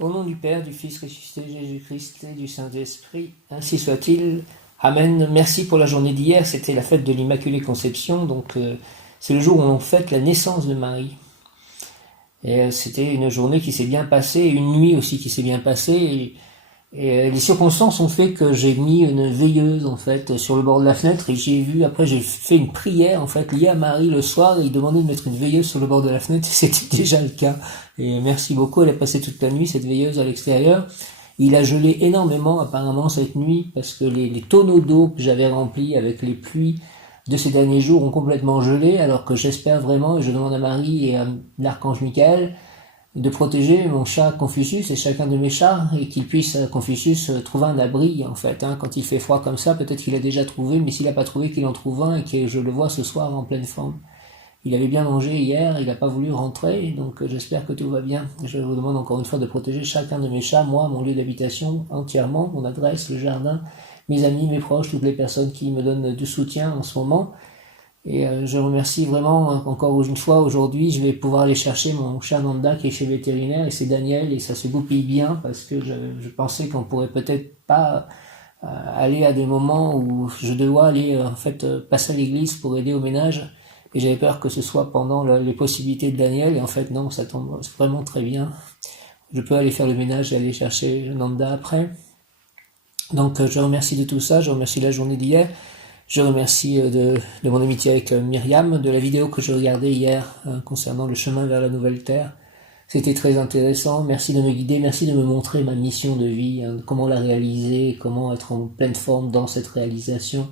Au nom du Père, du Fils ressuscité, Jésus-Christ et du Saint-Esprit, ainsi soit-il. Amen. Merci pour la journée d'hier, c'était la fête de l'Immaculée Conception, donc c'est le jour où on fête la naissance de Marie. Et c'était une journée qui s'est bien passée, une nuit aussi qui s'est bien passée, et les circonstances ont fait que j'ai mis une veilleuse en fait sur le bord de la fenêtre et après j'ai fait une prière en fait liée à Marie le soir et il demandait de mettre une veilleuse sur le bord de la fenêtre et c'était déjà le cas. Et merci beaucoup, elle a passé toute la nuit cette veilleuse à l'extérieur. Il a gelé énormément apparemment cette nuit parce que les tonneaux d'eau que j'avais remplis avec les pluies de ces derniers jours ont complètement gelé, alors que j'espère vraiment et je demande à Marie et à l'archange Michael de protéger mon chat Confucius et chacun de mes chats et qu'il puisse Confucius trouver un abri en fait. Quand il fait froid comme ça, peut-être qu'il a déjà trouvé, mais s'il n'a pas trouvé, qu'il en trouve un et que je le vois ce soir en pleine forme. Il avait bien mangé hier, il n'a pas voulu rentrer, donc j'espère que tout va bien. Je vous demande encore une fois de protéger chacun de mes chats, moi, mon lieu d'habitation entièrement, mon adresse, le jardin, mes amis, mes proches, toutes les personnes qui me donnent du soutien en ce moment. Et je remercie vraiment encore une fois aujourd'hui, je vais pouvoir aller chercher mon chat Nanda qui est chez le vétérinaire et c'est Daniel et ça se goupille bien parce que je pensais qu'on pourrait peut-être pas aller à des moments où je dois aller passer à l'église pour aider au ménage et j'avais peur que ce soit pendant les possibilités de Daniel et en fait non, ça tombe vraiment très bien. Je peux aller faire le ménage et aller chercher Nanda après. Donc je remercie de tout ça, je remercie la journée d'hier. Je remercie de mon amitié avec Myriam, de la vidéo que je regardais hier concernant le chemin vers la nouvelle terre. C'était très intéressant. Merci de me guider, merci de me montrer ma mission de vie, comment la réaliser, comment être en pleine forme dans cette réalisation,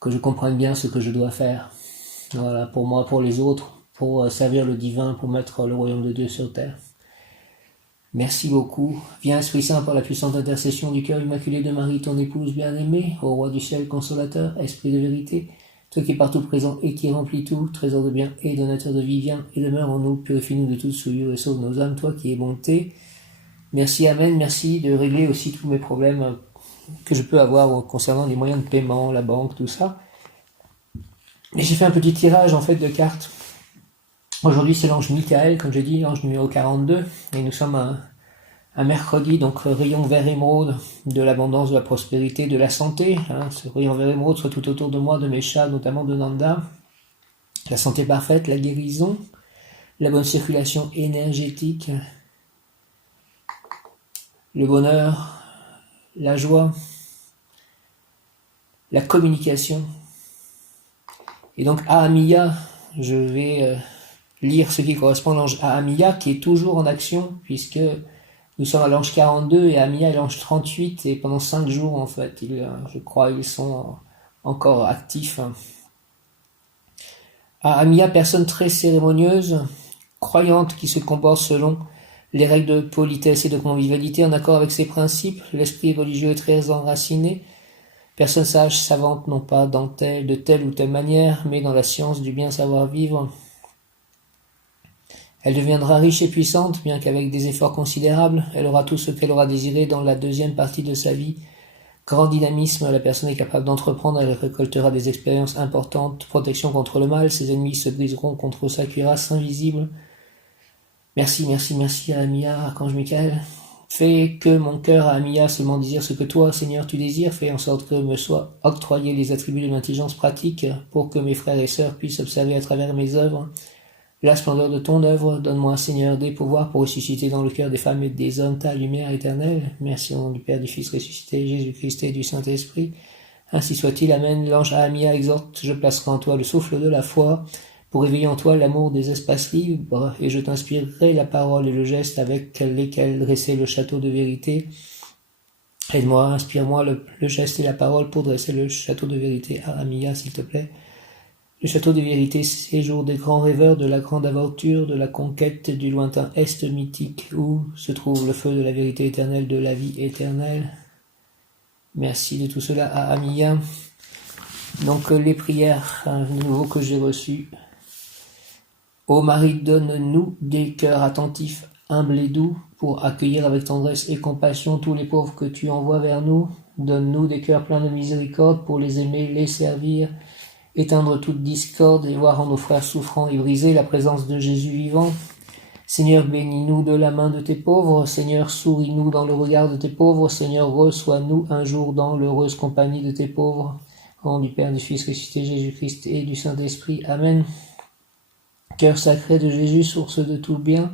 que je comprenne bien ce que je dois faire. Voilà, pour moi, pour les autres, pour servir le divin, pour mettre le royaume de Dieu sur terre. Merci beaucoup. Viens Esprit Saint par la puissante intercession du cœur immaculé de Marie, ton épouse bien-aimée, ô roi du ciel consolateur, esprit de vérité, toi qui es partout présent et qui remplis tout, trésor de bien et donateur de vie, viens et demeure en nous, purifie-nous de toute souillure et sauve nos âmes, toi qui es bonté. Merci, amen, merci de régler aussi tous mes problèmes que je peux avoir concernant les moyens de paiement, la banque, tout ça. Et j'ai fait un petit tirage en fait de cartes. Aujourd'hui, c'est l'ange Michael, comme j'ai dit, l'ange numéro 42, et nous sommes un mercredi, donc rayon vert émeraude, de l'abondance, de la prospérité, de la santé. Ce rayon vert émeraude soit tout autour de moi, de mes chats, notamment de Nanda. La santé parfaite, la guérison, la bonne circulation énergétique, le bonheur, la joie, la communication. Et donc, Ahamiya, je vais lire ce qui correspond à l'ange Ahamiya, qui est toujours en action, puisque nous sommes à l'ange 42 et Ahamiya est l'ange 38, et pendant 5 jours, en fait, je crois, ils sont encore actifs. Ahamiya, personne très cérémonieuse, croyante, qui se comporte selon les règles de politesse et de convivialité, en accord avec ses principes. L'esprit religieux est très enraciné. Personne sage, savante, non pas de telle ou telle manière, mais dans la science du bien savoir vivre. Elle deviendra riche et puissante, bien qu'avec des efforts considérables. Elle aura tout ce qu'elle aura désiré dans la deuxième partie de sa vie. Grand dynamisme, la personne est capable d'entreprendre, elle récoltera des expériences importantes. Protection contre le mal, ses ennemis se briseront contre sa cuirasse invisible. Merci à Ahamiya, archange Michael. Fais que mon cœur, Ahamiya, seulement désire ce que toi, Seigneur, tu désires. Fais en sorte que me soient octroyés les attributs de l'intelligence pratique pour que mes frères et sœurs puissent observer à travers mes œuvres la splendeur de ton œuvre. Donne-moi, Seigneur, des pouvoirs pour ressusciter dans le cœur des femmes et des hommes ta lumière éternelle. Merci au nom du Père, du Fils ressuscité, Jésus-Christ et du Saint-Esprit. Ainsi soit-il. Amen. L'ange Ahamiya exhorte, je placerai en toi le souffle de la foi, pour éveiller en toi l'amour des espaces libres, et je t'inspirerai la parole et le geste avec lesquels dresser le château de vérité. Aide-moi, inspire-moi le geste et la parole pour dresser le château de vérité. Ahamiya, s'il te plaît. Le château de vérité, séjour des grands rêveurs, de la grande aventure, de la conquête du lointain Est mythique, où se trouve le feu de la vérité éternelle, de la vie éternelle. Merci de tout cela, Ahamiya. Donc les prières de nouveau que j'ai reçues. Ô Marie, donne-nous des cœurs attentifs, humbles et doux, pour accueillir avec tendresse et compassion tous les pauvres que tu envoies vers nous. Donne-nous des cœurs pleins de miséricorde pour les aimer, les servir, éteindre toute discorde et voir en nos frères souffrants et brisés la présence de Jésus vivant. Seigneur, bénis-nous de la main de tes pauvres. Seigneur, souris-nous dans le regard de tes pauvres. Seigneur, reçois-nous un jour dans l'heureuse compagnie de tes pauvres. Au nom du Père, du Fils ressuscité, Jésus-Christ et du Saint-Esprit. Amen. Cœur sacré de Jésus, source de tout bien,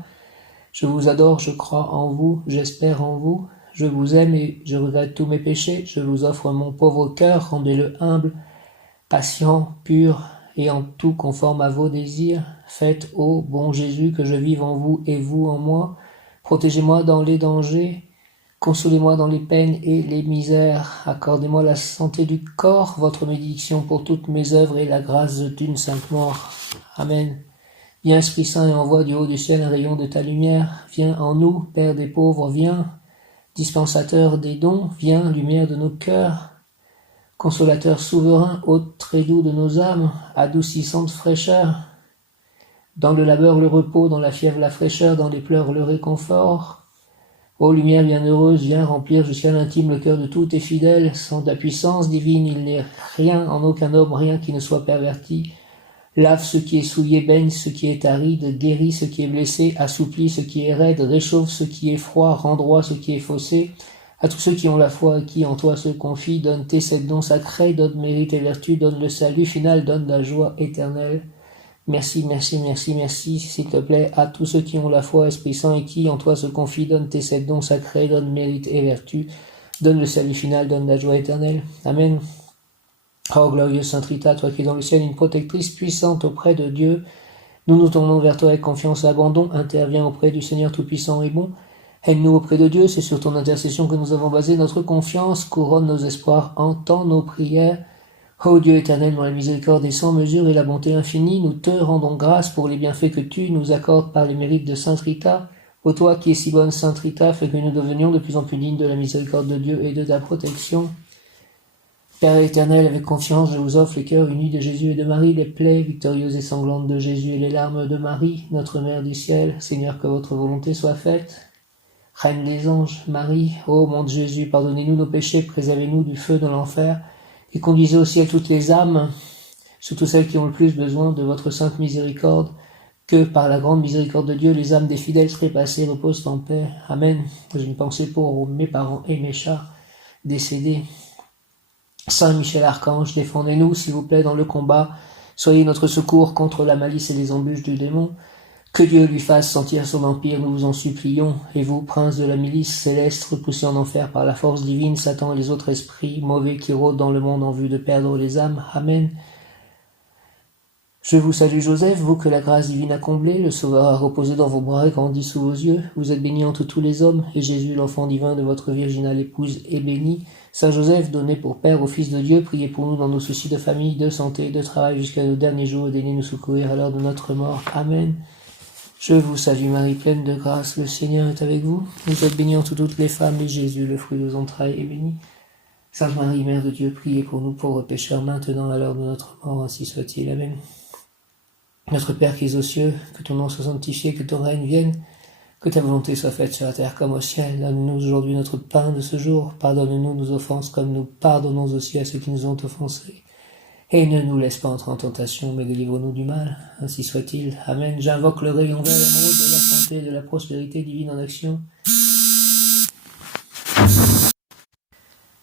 je vous adore, je crois en vous, j'espère en vous. Je vous aime et je regrette tous mes péchés. Je vous offre mon pauvre cœur, rendez-le humble, patient, pur et en tout conforme à vos désirs. Faites, ô bon Jésus, que je vive en vous et vous en moi. Protégez-moi dans les dangers, consolez-moi dans les peines et les misères. Accordez-moi la santé du corps, votre bénédiction pour toutes mes œuvres et la grâce d'une sainte mort. Amen. Viens Esprit Saint et envoie du haut du ciel un rayon de ta lumière. Viens en nous, Père des pauvres, viens. Dispensateur des dons, viens, lumière de nos cœurs, consolateur souverain, hôte très doux de nos âmes, adoucissante fraîcheur, dans le labeur le repos, dans la fièvre la fraîcheur, dans les pleurs le réconfort. Ô lumière bienheureuse, viens remplir jusqu'à l'intime le cœur de tous tes fidèles, sans ta puissance divine il n'est rien en aucun homme, rien qui ne soit perverti. Lave ce qui est souillé, baigne ce qui est aride, guéris ce qui est blessé, assouplis ce qui est raide, réchauffe ce qui est froid, rend droit ce qui est faussé. À tous ceux qui ont la foi et qui en toi se confient, donne tes sept dons sacrés, donne mérite et vertu, donne le salut final, donne la joie éternelle. Merci, merci, merci, merci, s'il te plaît, à tous ceux qui ont la foi, Esprit Saint, et qui en toi se confient, donne tes sept dons sacrés, donne mérite et vertu, donne le salut final, donne la joie éternelle. Amen. Oh glorieuse Sainte Rita, toi qui es dans le ciel une protectrice puissante auprès de Dieu, nous nous tournons vers toi avec confiance et abandon, interviens auprès du Seigneur Tout-Puissant et bon, aide-nous auprès de Dieu, c'est sur ton intercession que nous avons basé notre confiance, couronne nos espoirs, entends nos prières. Ô Dieu éternel, dont la miséricorde est sans mesure et la bonté infinie, nous te rendons grâce pour les bienfaits que tu nous accordes par les mérites de Sainte Rita. Ô toi qui es si bonne Sainte Rita, fais que nous devenions de plus en plus dignes de la miséricorde de Dieu et de ta protection. Père éternel, avec confiance, je vous offre les cœurs unis de Jésus et de Marie, les plaies victorieuses et sanglantes de Jésus et les larmes de Marie, notre Mère du ciel. Seigneur, que votre volonté soit faite. Reine des anges, Marie, ô mon Jésus, pardonnez-nous nos péchés, préservez-nous du feu de l'enfer, et conduisez au ciel toutes les âmes, surtout celles qui ont le plus besoin de votre sainte miséricorde, que par la grande miséricorde de Dieu, les âmes des fidèles trépassés reposent en paix. Amen. J'ai une pensée pour mes parents et mes chats décédés. Saint Michel Archange, défendez-nous, s'il vous plaît, dans le combat. Soyez notre secours contre la malice et les embûches du démon. Que Dieu lui fasse sentir son empire, nous vous en supplions. Et vous, prince de la milice céleste, repoussés en enfer par la force divine, Satan et les autres esprits mauvais qui rôdent dans le monde en vue de perdre les âmes. Amen. Je vous salue Joseph, vous que la grâce divine a comblé, le Sauveur a reposé dans vos bras et grandi sous vos yeux. Vous êtes béni entre tous les hommes, et Jésus, l'enfant divin de votre virginale épouse, est béni. Saint Joseph, donné pour Père au Fils de Dieu, priez pour nous dans nos soucis de famille, de santé, de travail jusqu'à nos derniers jours, et daignez nous secourir à l'heure de notre mort. Amen. Je vous salue Marie, pleine de grâce, le Seigneur est avec vous. Vous êtes bénie entre toutes les femmes, et Jésus, le fruit de vos entrailles, est béni. Sainte Marie, Mère de Dieu, priez pour nous pauvres pécheurs, maintenant à l'heure de notre mort, ainsi soit-il. Amen. Notre Père qui es aux cieux, que ton nom soit sanctifié, que ton règne vienne, que ta volonté soit faite sur la terre comme au ciel. Donne-nous aujourd'hui notre pain de ce jour. Pardonne-nous nos offenses comme nous pardonnons aussi à ceux qui nous ont offensés. Et ne nous laisse pas entrer en tentation, mais délivre-nous du mal. Ainsi soit-il. Amen. J'invoque le rayon vert émeraude de la santé et de la prospérité divine en action.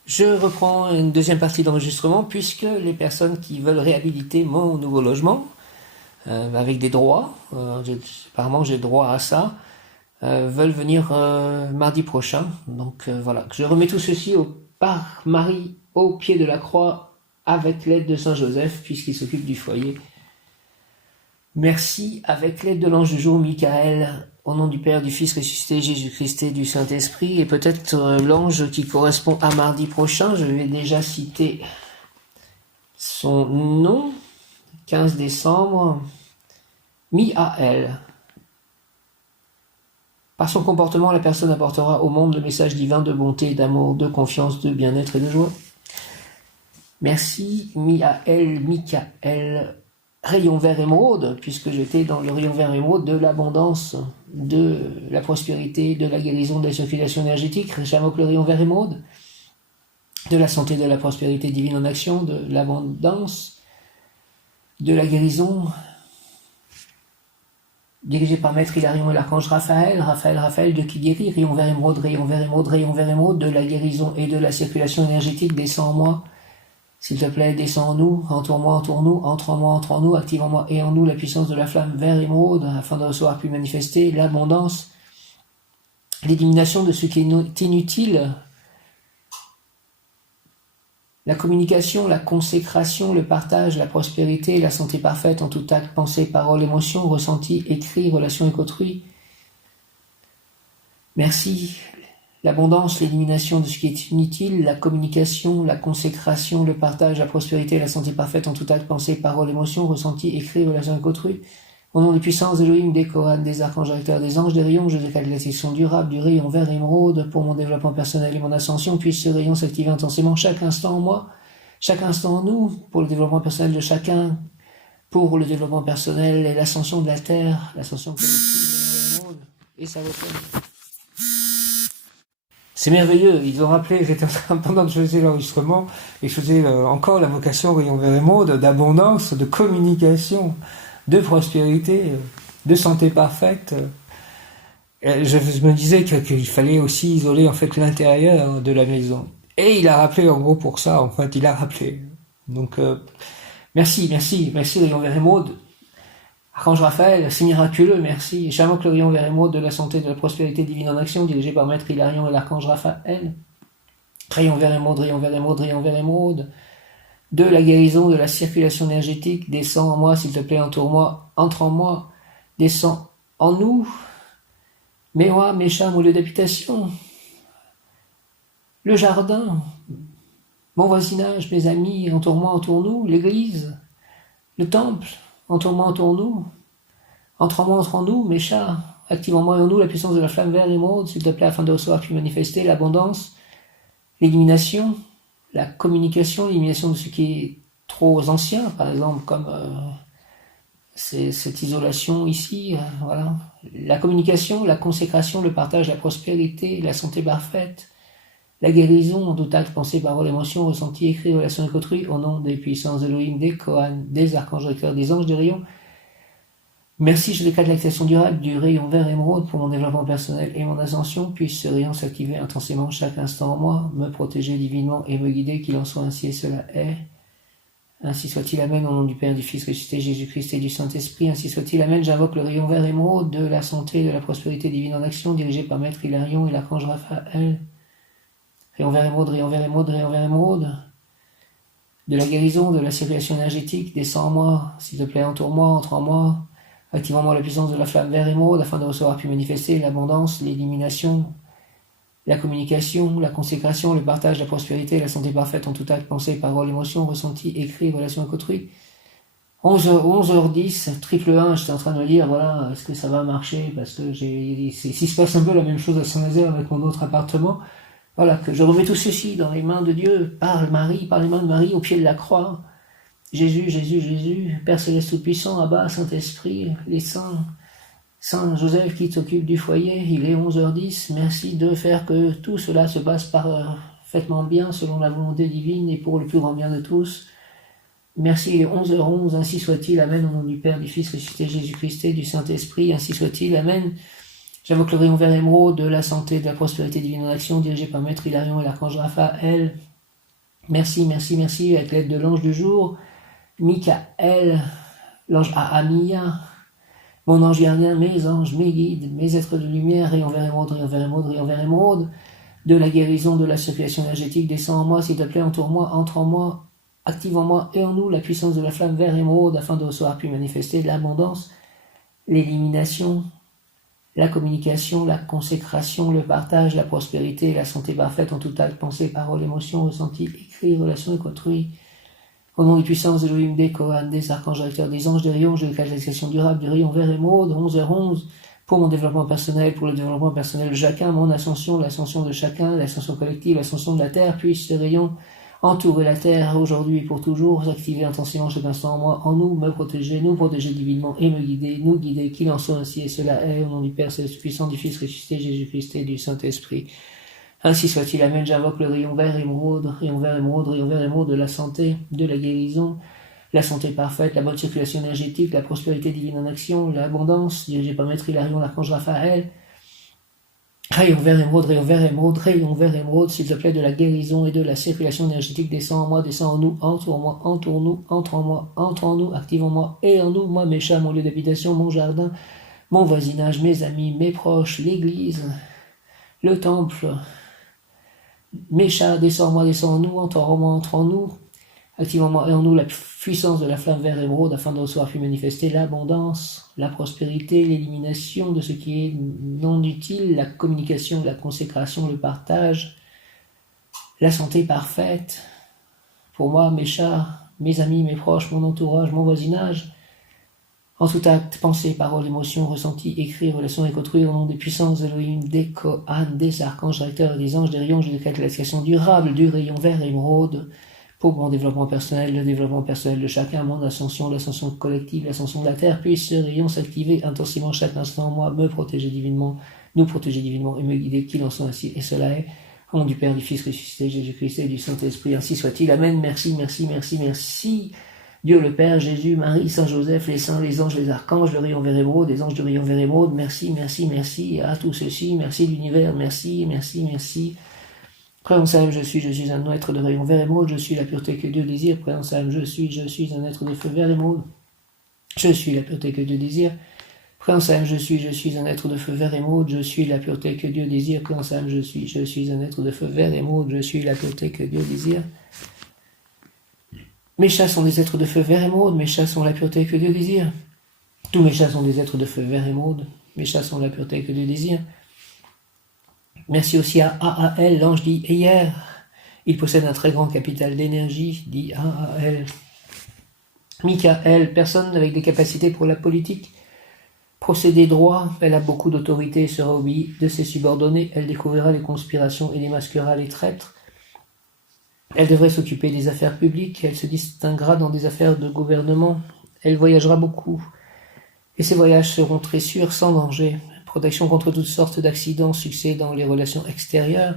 Je reprends une deuxième partie d'enregistrement puisque les personnes qui veulent réhabiliter mon nouveau logement, avec des droits, apparemment j'ai droit à ça, veulent venir mardi prochain. Donc voilà, je remets tout ceci par Marie au pied de la croix avec l'aide de Saint Joseph puisqu'il s'occupe du foyer. Merci avec l'aide de l'ange du jour Michael, au nom du Père, du Fils ressuscité, Jésus-Christ et du Saint-Esprit, et peut-être l'ange qui correspond à mardi prochain, je vais déjà citer son nom, 15 décembre, Miaël. Par son comportement, la personne apportera au monde le message divin de bonté, d'amour, de confiance, de bien-être et de joie. Merci Miaël, Michael, rayon vert émeraude, puisque j'étais dans le rayon vert émeraude de l'abondance, de la prospérité, de la guérison, de la circulation énergétique. J'invoque le rayon vert émeraude, de la santé, de la prospérité divine en action, de l'abondance, de la guérison, dirigé par Maître Hilarion et l'archange Raphaël, Raphaël de qui guérit, rayon vert émeraude, rayon vert émeraude, rayon vert émeraude, de la guérison et de la circulation énergétique, descend en moi, s'il te plaît, descends en nous, entoure-moi, entoure-nous, entre en moi, entre en nous, active en moi et en nous la puissance de la flamme vert émeraude, afin de recevoir puis manifester l'abondance, l'élimination de ce qui est inutile, la communication, la consécration, le partage, la prospérité, la santé parfaite en tout acte, pensée, parole, émotion, ressenti, écrit, relation avec autrui. Merci. L'abondance, l'élimination de ce qui est inutile, la communication, la consécration, le partage, la prospérité, la santé parfaite en tout acte, pensée, parole, émotion, ressenti, écrit, relation avec autrui. Au nom des puissances d'Elohim, des Kohanes, des archanges directeurs, des anges, des rayons, je décale la section durable du rayon vert émeraude pour mon développement personnel et mon ascension. Puisse ce rayon s'activer intensément chaque instant en moi, chaque instant en nous, pour le développement personnel de chacun, pour le développement personnel et l'ascension de la Terre, l'ascension collective de l'émeraude et sa retraite. C'est merveilleux, ils ont rappelé, j'étais en train, pendant que je faisais l'enregistrement, et je faisais encore l'invocation rayon vert émeraude d'abondance, de communication, de prospérité, de santé parfaite. Je me disais qu'il fallait aussi isoler en fait l'intérieur de la maison. Et il a rappelé en gros pour ça, en fait, il a rappelé. Donc, merci rayon vert émeraude. Archange Raphaël, c'est miraculeux, merci. J'invoque le rayon vert émeraude de la santé, de la prospérité divine en action, dirigé par Maître Hilarion et l'archange Raphaël. Rayon vert émeraude, rayon vert émeraude, rayon vert émeraude. De la guérison, de la circulation énergétique, descend en moi, s'il te plaît, entoure-moi, entre en moi, descend en nous. Mes rois, mes chats, mon lieu d'habitation. Le jardin, mon voisinage, mes amis, entoure-moi, entoure-nous, l'église, le temple, entoure-moi, entoure-nous, entre en moi, entre en nous, mes chats, active en moi et en nous la puissance de la flamme vert émeraude, s'il te plaît, afin de recevoir puis manifester l'abondance, l'élimination, la communication, l'élimination de ce qui est trop ancien, par exemple, comme cette isolation ici, voilà. La communication, la consécration, le partage, la prospérité, la santé parfaite, la guérison, en tout acte, pensée, parole, émotion, ressenti, écrit, relation avec autrui, au nom des puissances d'Elohim, des Kohanes, des archanges recteurs, des anges, des rayons. Merci, je déclare l'activation durable du rayon vert émeraude pour mon développement personnel et mon ascension. Puisse ce rayon s'activer intensément chaque instant en moi, me protéger divinement et me guider, qu'il en soit ainsi et cela est. Ainsi soit-il, amen, au nom du Père, du Fils ressuscité, Jésus-Christ et du Saint-Esprit. Ainsi soit-il, amen. J'invoque le rayon vert émeraude de la santé et de la prospérité divine en action, dirigé par Maître Hilarion et l'archange Raphaël. Rayon vert émeraude, rayon vert émeraude, rayon vert émeraude. De la guérison, de la circulation énergétique, descend en moi, s'il te plaît, entoure-moi, entre en moi. Active en moi la puissance de la flamme vert émeraude afin de recevoir puis manifester l'abondance, l'élimination, la communication, la consécration, le partage, la prospérité, la santé parfaite en tout acte, pensée, parole, émotion, ressenti, écrit, relation avec autrui. 11h10, triple 1, j'étais en train de me dire, voilà, est-ce que ça va marcher, parce que s'il se passe un peu la même chose à Saint-Nazaire avec mon autre appartement, voilà, que je remets tout ceci dans les mains de Dieu, par les mains de Marie, au pied de la croix. Jésus, Jésus, Jésus, Père Céleste Tout-Puissant, Abba, Saint-Esprit, les saints, Saint Joseph qui s'occupe du foyer, il est 11h10, merci de faire que tout cela se passe parfaitement bien, selon la volonté divine et pour le plus grand bien de tous. Merci, il est 11h11, ainsi soit-il, amen, au nom du Père, du Fils ressuscité, Jésus-Christ et du Saint-Esprit, ainsi soit-il, amen. J'invoque le rayon vert émeraude de la santé, de la prospérité divine en action, dirigé par Maître Hilarion et l'archange Raphaël. Merci, merci, merci, avec l'aide de l'ange du jour, Michael, l'ange Ahamia, mon ange gardien, mes anges, mes guides, mes êtres de lumière, rayon vert émeraude, rayon vert émeraude, rayon vert émeraude, de la guérison, de la circulation énergétique, descend en moi, s'il te plaît, entoure-moi, entre en moi, active en moi et en nous la puissance de la flamme vert émeraude afin de recevoir puis manifester l'abondance, l'élimination, la communication, la consécration, le partage, la prospérité, la santé parfaite en tout acte, pensée, parole, émotion, ressenti, écrit, relation avec autrui. Au nom des puissances d'Elohim, des Kohanes, des archanges directeurs, des anges, des rayons, je déclare l'expression durable du rayon vert émeraude, 11h11, pour mon développement personnel, pour le développement personnel de chacun, mon ascension, l'ascension de chacun, l'ascension collective, l'ascension de la Terre, puisse ce rayon entourer la Terre aujourd'hui et pour toujours, s'activer intensément chaque instant en moi, en nous, me protéger, nous protéger divinement et me guider, nous guider, qu'il en soit ainsi et cela est, au nom du Père Céleste puissant, du Fils ressuscité, Jésus-Christ et du Saint-Esprit. Ainsi soit-il, amen, j'invoque le rayon vert émeraude, rayon vert émeraude, rayon vert émeraude de la santé, de la guérison, la santé parfaite, la bonne circulation énergétique, la prospérité divine en action, l'abondance, dirigé par Maître Hilarion, l'archange Raphaël. Rayon vert émeraude, rayon vert émeraude, rayon vert émeraude, s'il te plaît, de la guérison et de la circulation énergétique, descend en moi, descend en nous, entre en moi, entoure-nous, entre en moi, entre en nous, active en moi et en nous, moi, mes chats, mon lieu d'habitation, mon jardin, mon voisinage, mes amis, mes proches, l'église, le temple, mes chats, descend en moi, descend en nous, entre en nous, active en moi et en nous la puissance de la flamme vert émeraude afin de recevoir puis manifester l'abondance, la prospérité, l'élimination de ce qui est non utile, la communication, la consécration, le partage, la santé parfaite, pour moi, mes chats, mes amis, mes proches, mon entourage, mon voisinage, en tout acte, pensée, parole, émotion, ressenti, écrit, relation avec autrui, au nom des puissances d'Elohim, des Kohan, des archanges directeurs et des anges, des rayons, je décrète la création durable du rayon vert émeraude, pour mon développement personnel, le développement personnel de chacun, mon ascension, l'ascension collective, l'ascension de la Terre, puisse ce rayon s'activer intensément chaque instant en moi, me protéger divinement, nous protéger divinement et me guider, qu'il en soit ainsi, et cela est. Au nom du Père, du Fils ressuscité, Jésus-Christ et du Saint-Esprit, ainsi soit-il. Amen. Merci, merci, merci, merci. Dieu le Père, Jésus, Marie, Saint Joseph, les saints, les anges, les archanges, le rayon vert émeraude, les anges du rayon vert émeraude, merci, merci, merci à tout ceci, merci l'univers, merci, merci, merci. Prénom Salam, je suis un être de rayon vert émeraude, je suis la pureté que Dieu désire. Prénom Salam, je suis un être de feu vert émeraude, je suis la pureté que Dieu désire. Prénom Salam, je suis un être de feu vert émeraude, je suis la pureté que Dieu désire. Prénom Salam, je suis un être de feu vert émeraude, je suis la pureté que Dieu désire. Mes chats sont des êtres de feu vert émeraude, mes chats sont la pureté que Dieu désire. Tous mes chats sont des êtres de feu vert émeraude, mes chats sont la pureté que Dieu désire. Merci aussi à AAL, l'ange dit hier. Il possède un très grand capital d'énergie, dit AAL. Michael, personne avec des capacités pour la politique. Procédé droit, elle a beaucoup d'autorité et sera obéie de ses subordonnés. Elle découvrira les conspirations et démasquera les traîtres. Elle devrait s'occuper des affaires publiques, elle se distinguera dans des affaires de gouvernement, elle voyagera beaucoup, et ses voyages seront très sûrs, sans danger. Protection contre toutes sortes d'accidents, succès dans les relations extérieures.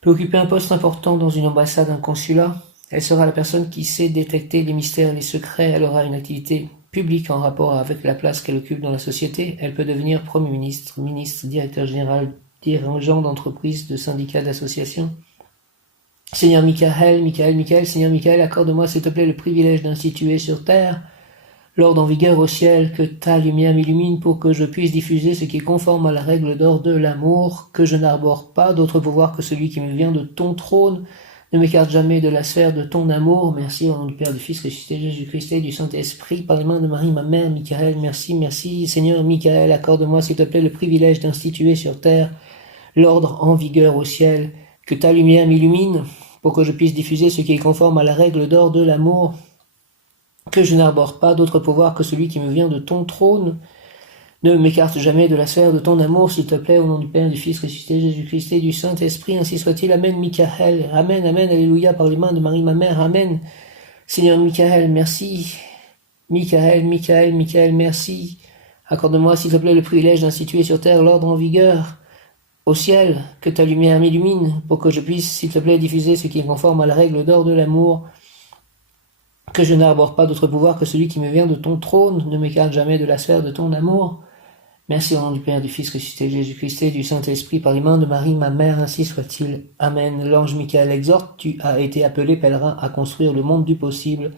Peut occuper un poste important dans une ambassade, un consulat. Elle sera la personne qui sait détecter les mystères et les secrets, elle aura une activité publique en rapport avec la place qu'elle occupe dans la société. Elle peut devenir Premier ministre, ministre, directeur général, dirigeant d'entreprise, de syndicats, d'associations. Seigneur Michael, Seigneur Michael, accorde-moi s'il te plaît le privilège d'instituer sur terre l'ordre en vigueur au ciel, que ta lumière m'illumine pour que je puisse diffuser ce qui est conforme à la règle d'or de l'amour, que je n'arbore pas d'autre pouvoir que celui qui me vient de ton trône, ne m'écarte jamais de la sphère de ton amour. Merci au nom du Père, du Fils ressuscité, Jésus-Christ et du Saint-Esprit, par les mains de Marie, ma mère, Michael, merci, merci. Seigneur Michael, accorde-moi s'il te plaît le privilège d'instituer sur terre l'ordre en vigueur au ciel, que ta lumière m'illumine pour que je puisse diffuser ce qui est conforme à la règle d'or de l'amour, que je n'arbore pas d'autre pouvoir que celui qui me vient de ton trône. Ne m'écarte jamais de la sphère de ton amour, s'il te plaît, au nom du Père, du Fils ressuscité, Jésus-Christ et du Saint-Esprit, ainsi soit-il. Amen, Michael. Amen, amen, alléluia, par les mains de Marie, ma mère. Amen. Seigneur Michael, merci. Michael, merci. Accorde-moi, s'il te plaît, le privilège d'instituer sur terre l'ordre en vigueur au ciel, que ta lumière m'illumine, pour que je puisse, s'il te plaît, diffuser ce qui est conforme à la règle d'or de l'amour, que je n'arbore pas d'autre pouvoir que celui qui me vient de ton trône, ne m'écarte jamais de la sphère de ton amour. Merci au nom du Père, du Fils ressuscité, Jésus-Christ et du Saint-Esprit, par les mains de Marie, ma mère, ainsi soit-il. Amen. L'ange Michael exhorte, tu as été appelé pèlerin à construire le monde du possible.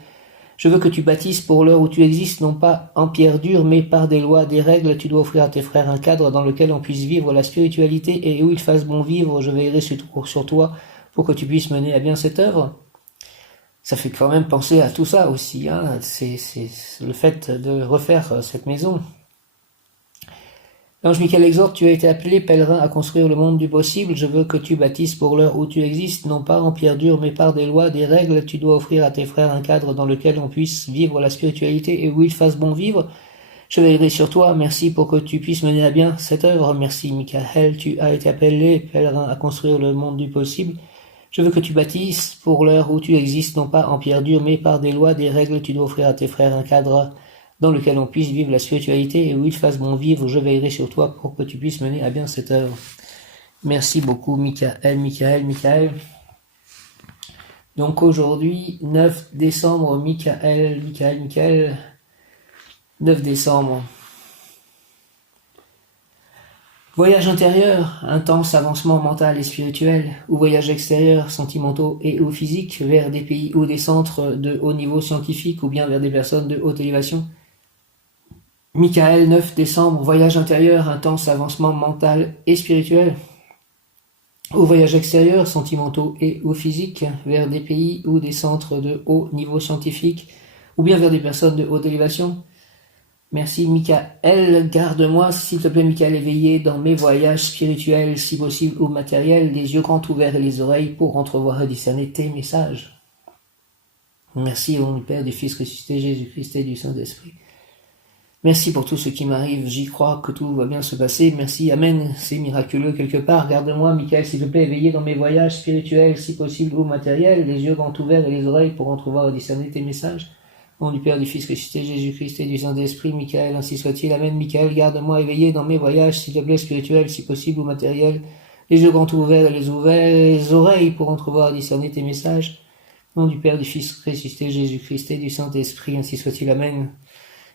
Je veux que tu bâtisses pour l'heure où tu existes, non pas en pierre dure, mais par des lois, des règles. Tu dois offrir à tes frères un cadre dans lequel on puisse vivre la spiritualité et où il fasse bon vivre. Je veillerai sur toi pour que tu puisses mener à bien cette œuvre. Ça fait quand même penser à tout ça aussi, hein. C'est le fait de refaire cette maison. L'ange Michael exhorte, tu as été appelé pèlerin à construire le monde du possible. Je veux que tu bâtisses pour l'heure où tu existes, non pas en pierre dure, mais par des lois, des règles. Tu dois offrir à tes frères un cadre dans lequel on puisse vivre la spiritualité et où ils fassent bon vivre. Je veillerai sur toi. Merci pour que tu puisses mener à bien cette œuvre. Merci, Michael. Tu as été appelé pèlerin à construire le monde du possible. Je veux que tu bâtisses pour l'heure où tu existes, non pas en pierre dure, mais par des lois, des règles. Tu dois offrir à tes frères un cadre dans lequel on puisse vivre la spiritualité et où ils fassent bon vivre. Je veillerai sur toi pour que tu puisses mener à bien cette œuvre. Merci beaucoup, Michael. Donc aujourd'hui, 9 décembre, Michael, 9 décembre. Voyage intérieur, intense avancement mental et spirituel, ou voyage extérieur, sentimentaux et ou physiques, vers des pays ou des centres de haut niveau scientifique, ou bien vers des personnes de haute élévation. Michael, 9 décembre, voyage intérieur, intense avancement mental et spirituel, ou voyage extérieur, sentimentaux et ou physiques, vers des pays ou des centres de haut niveau scientifique, ou bien vers des personnes de haute élévation. Merci Michael, garde-moi s'il te plaît Michael, éveillé dans mes voyages spirituels, si possible ou matériels, les yeux grands ouverts et les oreilles pour entrevoir et discerner tes messages. Merci au nom du Père, du Fils ressuscité, Jésus-Christ et du Saint-Esprit. Merci pour tout ce qui m'arrive, j'y crois que tout va bien se passer, merci, amen, c'est miraculeux quelque part, garde-moi Michael s'il te plaît, éveillé dans mes voyages spirituels, si possible ou matériels, les yeux grands ouverts et les oreilles pour entrevoir et discerner tes messages. Au nom du Père, du Fils ressuscité, Jésus-Christ et du Saint-Esprit, Michael, ainsi soit-il, amen, Michael, garde-moi éveillé dans mes voyages, s'il te plaît, spirituels, si possible ou matériels, les yeux grands ouverts et les oreilles pour entrevoir et discerner tes messages. Au nom du Père, du Fils ressuscité, Jésus-Christ et du Saint-Esprit, ainsi soit-il, amen.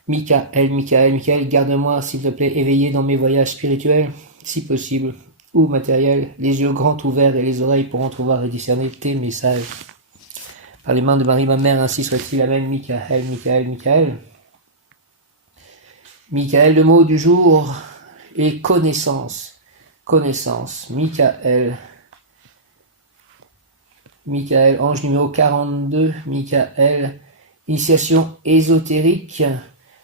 Michael, garde-moi, s'il te plaît, éveillé dans mes voyages spirituels, si possible, ou matériels, les yeux grands ouverts et les oreilles pour entrevoir et discerner tes messages. Par les mains de Marie, ma mère, ainsi soit-il, amen, Michael. Michael, le mot du jour est connaissance, Michael, ange numéro 42, Michael, initiation ésotérique.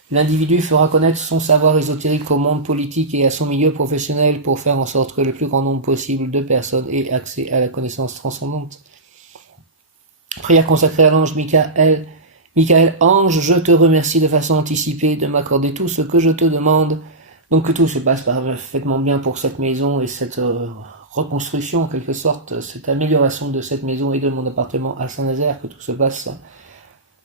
L'individu fera connaître son savoir ésotérique au monde politique et à son milieu professionnel pour faire en sorte que le plus grand nombre possible de personnes aient accès à la connaissance transcendante. Prière consacrée à l'ange Michael. Michael, ange, je te remercie de façon anticipée de m'accorder tout ce que je te demande. Donc que tout se passe parfaitement bien pour cette maison et cette reconstruction en quelque sorte, cette amélioration de cette maison et de mon appartement à Saint-Nazaire, que tout se passe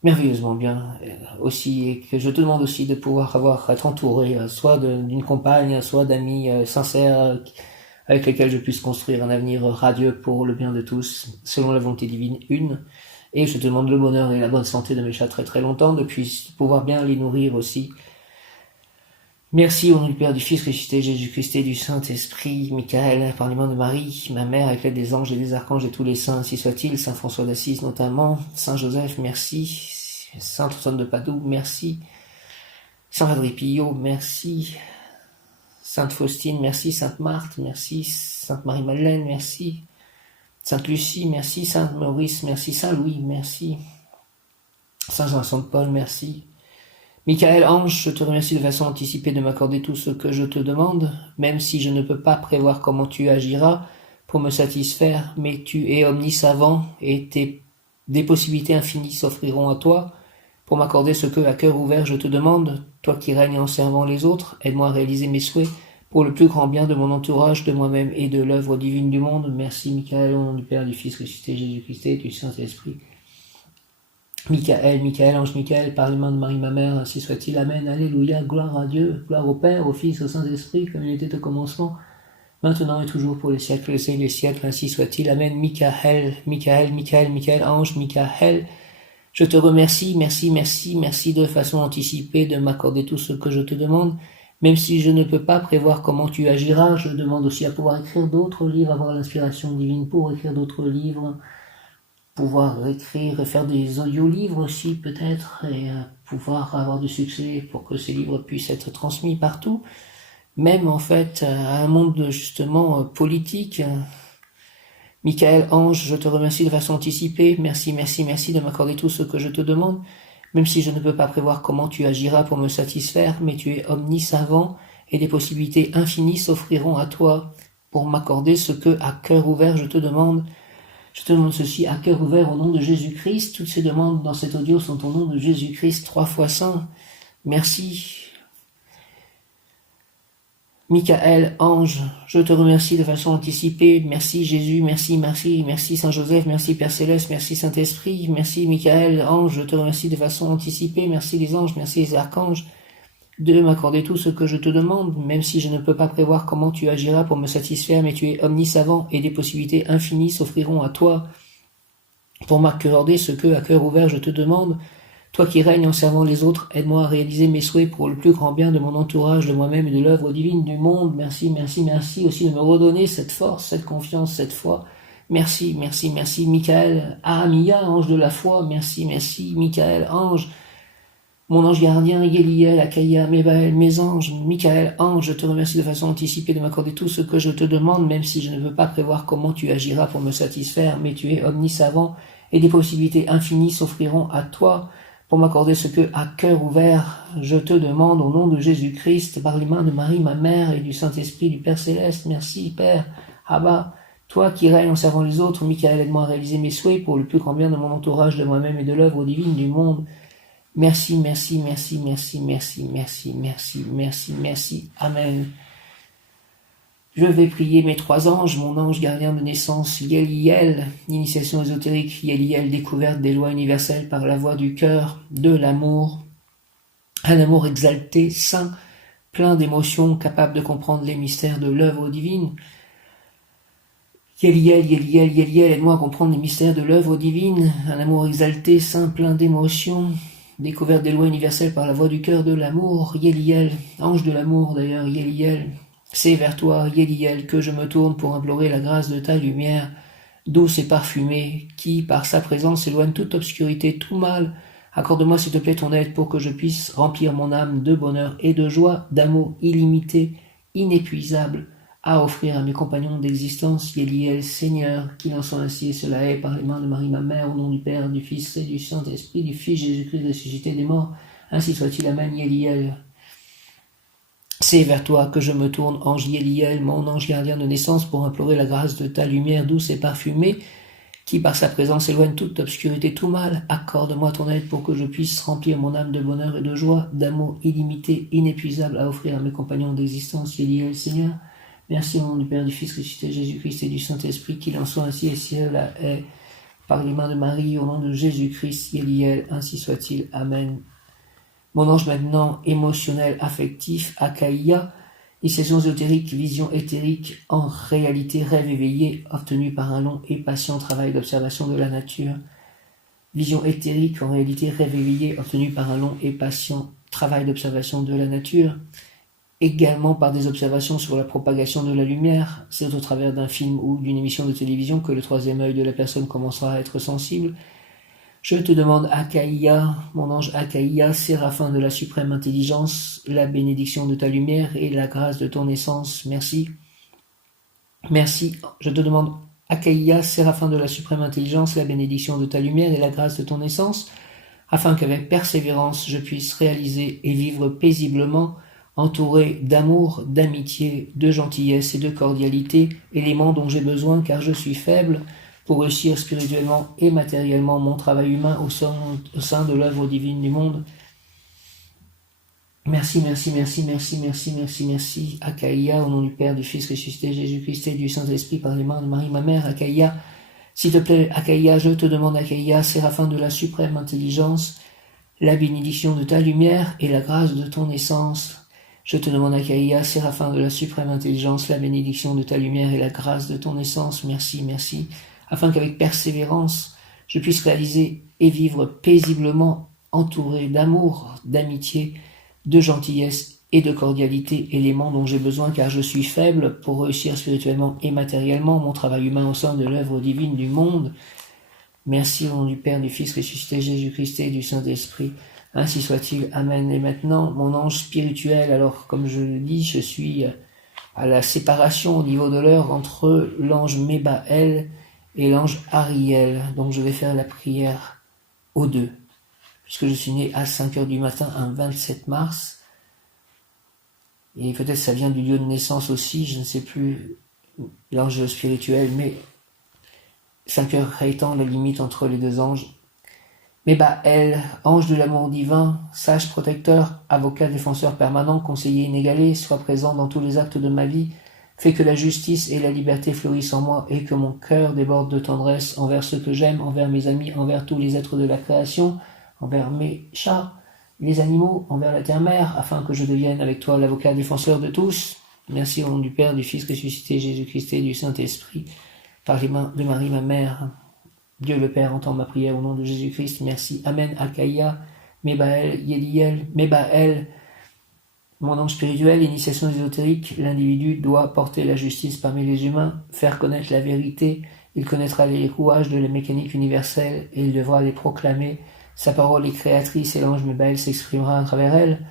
merveilleusement bien aussi, et que je te demande aussi de pouvoir être entouré soit d'une compagne, soit d'amis sincères avec lesquels je puisse construire un avenir radieux pour le bien de tous, selon la volonté divine une. Et je te demande le bonheur et la bonne santé de mes chats très très longtemps, de pouvoir bien les nourrir aussi. Merci au nom du Père, du Fils ressuscité, Jésus-Christ et du Saint-Esprit, Michael, par les mains de Marie, ma mère, avec l'aide des anges et des archanges et tous les saints, ainsi soit-il, Saint François d'Assise notamment, Saint Joseph, merci, Saint Antoine de Padoue, merci, Saint Padre Pio, merci, Sainte Faustine, merci, Sainte Marthe, merci, Sainte Marie-Madeleine, merci, Sainte Lucie, merci, Saint Maurice, merci, Saint Louis, merci, Saint Vincent de Paul, merci. Michael, ange, je te remercie de façon anticipée de m'accorder tout ce que je te demande, même si je ne peux pas prévoir comment tu agiras pour me satisfaire, mais tu es omnisavant et des possibilités infinies s'offriront à toi pour m'accorder ce que, à cœur ouvert, je te demande, toi qui règnes en servant les autres, aide-moi à réaliser mes souhaits pour le plus grand bien de mon entourage, de moi-même et de l'œuvre divine du monde. Merci Michael, au nom du Père, du Fils ressuscité, Jésus-Christ et du Saint-Esprit. Michael, ange Michael, par les mains de Marie ma mère, ainsi soit-il, amen, alléluia, gloire à Dieu, gloire au Père, au Fils, au Saint-Esprit, comme il était au commencement, maintenant et toujours pour les siècles et les siècles, ainsi soit-il, amen. Michael, ange Michael, je te remercie, merci de façon anticipée de m'accorder tout ce que je te demande, même si je ne peux pas prévoir comment tu agiras, je demande aussi à pouvoir écrire d'autres livres, avoir l'inspiration divine pour écrire d'autres livres, pouvoir écrire et faire des audio-livres aussi peut-être, et pouvoir avoir du succès pour que ces livres puissent être transmis partout, même en fait à un monde justement politique. Michael, ange, je te remercie de façon anticipée, merci de m'accorder tout ce que je te demande, même si je ne peux pas prévoir comment tu agiras pour me satisfaire, mais tu es omnisavant et des possibilités infinies s'offriront à toi pour m'accorder ce que, à cœur ouvert, je te demande. Je te demande ceci à cœur ouvert au nom de Jésus-Christ. Toutes ces demandes dans cet audio sont au nom de Jésus-Christ, 3 fois saint. Merci. Michael, ange, je te remercie de façon anticipée. Merci Jésus, merci Saint Joseph, merci Père Céleste, merci Saint-Esprit. Merci Michael, ange, je te remercie de façon anticipée. Merci les anges, merci les archanges de m'accorder tout ce que je te demande, même si je ne peux pas prévoir comment tu agiras pour me satisfaire, mais tu es omnisavant et des possibilités infinies s'offriront à toi Pour m'accorder ce que, à cœur ouvert, je te demande. Toi qui règnes en servant les autres, aide-moi à réaliser mes souhaits pour le plus grand bien de mon entourage, de moi-même et de l'œuvre divine du monde. Merci, merci, merci aussi de me redonner cette force, cette confiance, cette foi. Merci, merci, merci, Michael, Ahamia, ange de la foi. Merci, merci, Michael, ange. Mon ange gardien, Yéliel, Akaïa, Mébaël, mes anges, Michael, ange, je te remercie de façon anticipée de m'accorder tout ce que je te demande, même si je ne veux pas prévoir comment tu agiras pour me satisfaire, mais tu es omnisavant et des possibilités infinies s'offriront à toi pour m'accorder ce que, à cœur ouvert, je te demande au nom de Jésus-Christ, par les mains de Marie, ma mère, et du Saint-Esprit, du Père Céleste. Merci, Père. Abba, toi qui règnes en servant les autres, Michael, aide-moi à réaliser mes souhaits pour le plus grand bien de mon entourage, de moi-même et de l'œuvre divine du monde. Merci, merci, merci, merci, merci, merci, merci, merci, merci. Amen. Je vais prier mes 3 anges, mon ange gardien de naissance, Yéliel, initiation ésotérique, Yéliel, découverte des lois universelles par la voix du cœur, de l'amour, un amour exalté, saint, plein d'émotions, capable de comprendre les mystères de l'œuvre divine. Yéliel, Yéliel, Yéliel, aide-moi à comprendre les mystères de l'œuvre divine, un amour exalté, saint, plein d'émotions, découverte des lois universelles par la voix du cœur, de l'amour, Yéliel, ange de l'amour d'ailleurs, Yéliel. C'est vers toi, Yéliel, que je me tourne pour implorer la grâce de ta lumière, douce et parfumée, qui, par sa présence, éloigne toute obscurité, tout mal. Accorde-moi, s'il te plaît, ton aide pour que je puisse remplir mon âme de bonheur et de joie, d'amour illimité, inépuisable, à offrir à mes compagnons d'existence, Yéliel, Seigneur, qu'il en soit ainsi, et cela est par les mains de Marie, ma mère, au nom du Père, du Fils et du Saint-Esprit, du Fils Jésus-Christ ressuscité des morts, ainsi soit-il, Amen, Yéliel. C'est vers toi que je me tourne, ange Yéliel, mon ange gardien de naissance, pour implorer la grâce de ta lumière douce et parfumée, qui par sa présence éloigne toute obscurité, tout mal. Accorde-moi ton aide pour que je puisse remplir mon âme de bonheur et de joie, d'amour illimité, inépuisable à offrir à mes compagnons d'existence, Yéliel, Seigneur. Merci au nom du Père, du Fils ressuscité, Jésus-Christ et du Saint-Esprit, qu'il en soit ainsi, et cela est par les mains de Marie, au nom de Jésus-Christ, Yéliel, ainsi soit-il. Amen. Mon ange maintenant émotionnel, affectif, Akaïa, initiation ésotérique, vision éthérique, en réalité rêve éveillé, obtenu par un long et patient travail d'observation de la nature. Vision éthérique, en réalité rêve éveillé, obtenu par un long et patient travail d'observation de la nature. Également par des observations sur la propagation de la lumière. C'est au travers d'un film ou d'une émission de télévision que le troisième œil de la personne commencera à être sensible. Je te demande, Akaïa, mon ange Akaïa, séraphin de la suprême intelligence, la bénédiction de ta lumière et la grâce de ton essence. Merci. Merci. Je te demande, Akaïa, séraphin de la suprême intelligence, la bénédiction de ta lumière et la grâce de ton essence, afin qu'avec persévérance je puisse réaliser et vivre paisiblement, entouré d'amour, d'amitié, de gentillesse et de cordialité, éléments dont j'ai besoin car je suis faible, pour réussir spirituellement et matériellement mon travail humain au sein de l'œuvre divine du monde. Merci, merci, merci, merci, merci, merci, merci. Akaïa, au nom du Père, du Fils ressuscité, Jésus-Christ et du Saint-Esprit, par les mains de Marie, ma mère. Akaïa, s'il te plaît, Akaïa, je te demande, Akaïa, séraphin de la suprême intelligence, la bénédiction de ta lumière et la grâce de ton essence. Je te demande, Akaïa, séraphin de la suprême intelligence, la bénédiction de ta lumière et la grâce de ton essence. Merci, merci. Afin qu'avec persévérance, je puisse réaliser et vivre paisiblement, entouré d'amour, d'amitié, de gentillesse et de cordialité, éléments dont j'ai besoin car je suis faible, pour réussir spirituellement et matériellement mon travail humain au sein de l'œuvre divine du monde. Merci au nom du Père, du Fils ressuscité, Jésus-Christ et du Saint-Esprit. Ainsi soit-il. Amen. Et maintenant, mon ange spirituel, alors comme je le dis, je suis à la séparation au niveau de l'heure entre l'ange Mébaël et l'ange Ariel. Donc je vais faire la prière aux deux, puisque je suis né à 5h du matin, un 27 mars. Et peut-être ça vient du lieu de naissance aussi, je ne sais plus, l'ange spirituel, mais 5h étant la limite entre les deux anges. Mébaël, ange de l'amour divin, sage protecteur, avocat défenseur permanent, conseiller inégalé, sois présent dans tous les actes de ma vie, fais que la justice et la liberté fleurissent en moi et que mon cœur déborde de tendresse envers ceux que j'aime, envers mes amis, envers tous les êtres de la création, envers mes chats, les animaux, envers la terre-mère, afin que je devienne avec toi l'avocat défenseur de tous. Merci au nom du Père, du Fils ressuscité, Jésus-Christ et du Saint-Esprit, par les mains de Marie, ma mère. Dieu le Père entend ma prière au nom de Jésus-Christ. Merci. Amen. Akaïa, Mebaël, Yediel, Mebaël. Mon ange spirituel, initiation ésotérique, l'individu doit porter la justice parmi les humains, faire connaître la vérité, il connaîtra les rouages de la mécanique universelle et il devra les proclamer. Sa parole est créatrice et l'ange Mebaël s'exprimera à travers elle.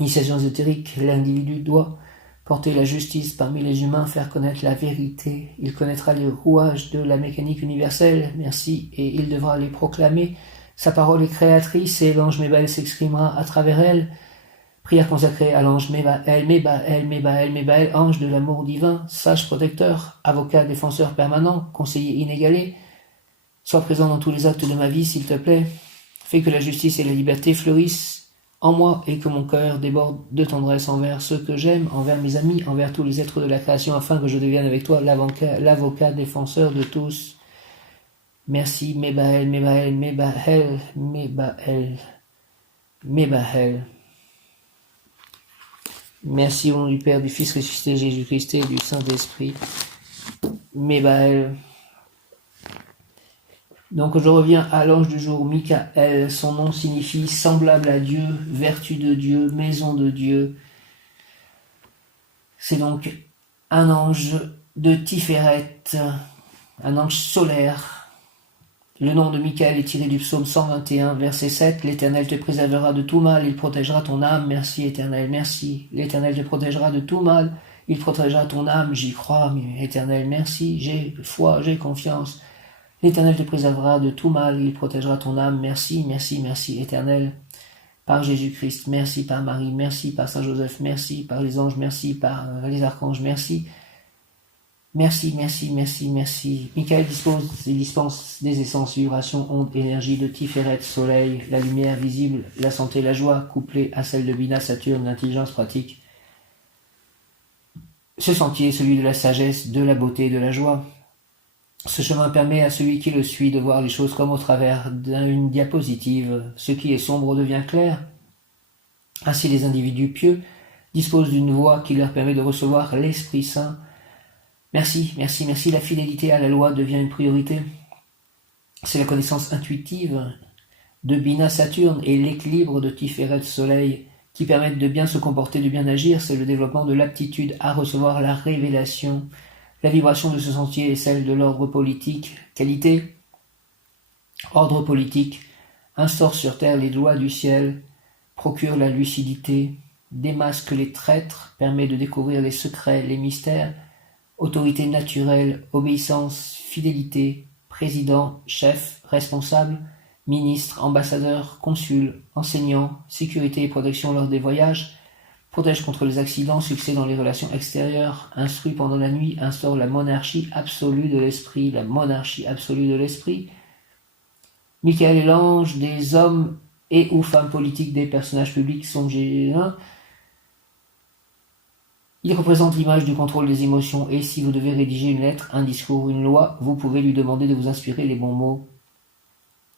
Initiation ésotérique, l'individu doit porter la justice parmi les humains, faire connaître la vérité, il connaîtra les rouages de la mécanique universelle, merci, et il devra les proclamer. Sa parole est créatrice et l'ange Mebaël s'exprimera à travers elle. Prière consacrée à l'ange Mebaël, Mebaël, Mebaël, Mebaël, ange de l'amour divin, sage protecteur, avocat, défenseur permanent, conseiller inégalé. Sois présent dans tous les actes de ma vie, s'il te plaît. Fais que la justice et la liberté fleurissent en moi et que mon cœur déborde de tendresse envers ceux que j'aime, envers mes amis, envers tous les êtres de la création, afin que je devienne avec toi l'avocat défenseur de tous. Merci, Mebaël, Mebaël, Mebaël, Mebaël, Mebaël. Merci au nom du Père, du Fils ressuscité Jésus-Christ et du Saint-Esprit. Mebaël. Donc je reviens à l'ange du jour, Michael. Son nom signifie semblable à Dieu, vertu de Dieu, maison de Dieu. C'est donc un ange de Tiferet, un ange solaire. Le nom de Michael est tiré du psaume 121, verset 7. L'Éternel te préservera de tout mal, il protégera ton âme. Merci Éternel, merci. L'Éternel te protégera de tout mal, il protégera ton âme. J'y crois, mais Éternel, merci. J'ai foi, j'ai confiance. L'Éternel te préservera de tout mal, il protégera ton âme. Merci, merci, merci Éternel. Par Jésus-Christ, merci. Par Marie, merci. Par Saint-Joseph, merci. Par les anges, merci. Par les archanges, merci. Merci, merci, merci, merci. Michael dispense des essences, vibrations, ondes, énergie de Tiferet, soleil, la lumière visible, la santé, la joie, couplée à celle de Bina, Saturne, l'intelligence pratique. Ce sentier est celui de la sagesse, de la beauté, de la joie. Ce chemin permet à celui qui le suit de voir les choses comme au travers d'une diapositive. Ce qui est sombre devient clair. Ainsi, les individus pieux disposent d'une voie qui leur permet de recevoir l'Esprit Saint. Merci, merci, merci. La fidélité à la loi devient une priorité. C'est la connaissance intuitive de Bina Saturne et l'équilibre de Tiferet Soleil qui permettent de bien se comporter, de bien agir. C'est le développement de l'aptitude à recevoir la révélation. La vibration de ce sentier est celle de l'ordre politique. Qualité, ordre politique, instaure sur terre les lois du ciel, procure la lucidité, démasque les traîtres, permet de découvrir les secrets, les mystères. Autorité naturelle, obéissance, fidélité, président, chef, responsable, ministre, ambassadeur, consul, enseignant, sécurité et protection lors des voyages, protège contre les accidents, succès dans les relations extérieures, instruit pendant la nuit, instaure la monarchie absolue de l'esprit, la monarchie absolue de l'esprit. Michael est l'ange des hommes et ou femmes politiques, des personnages publics, songez. Il représente l'image du contrôle des émotions et si vous devez rédiger une lettre, un discours, une loi, vous pouvez lui demander de vous inspirer les bons mots.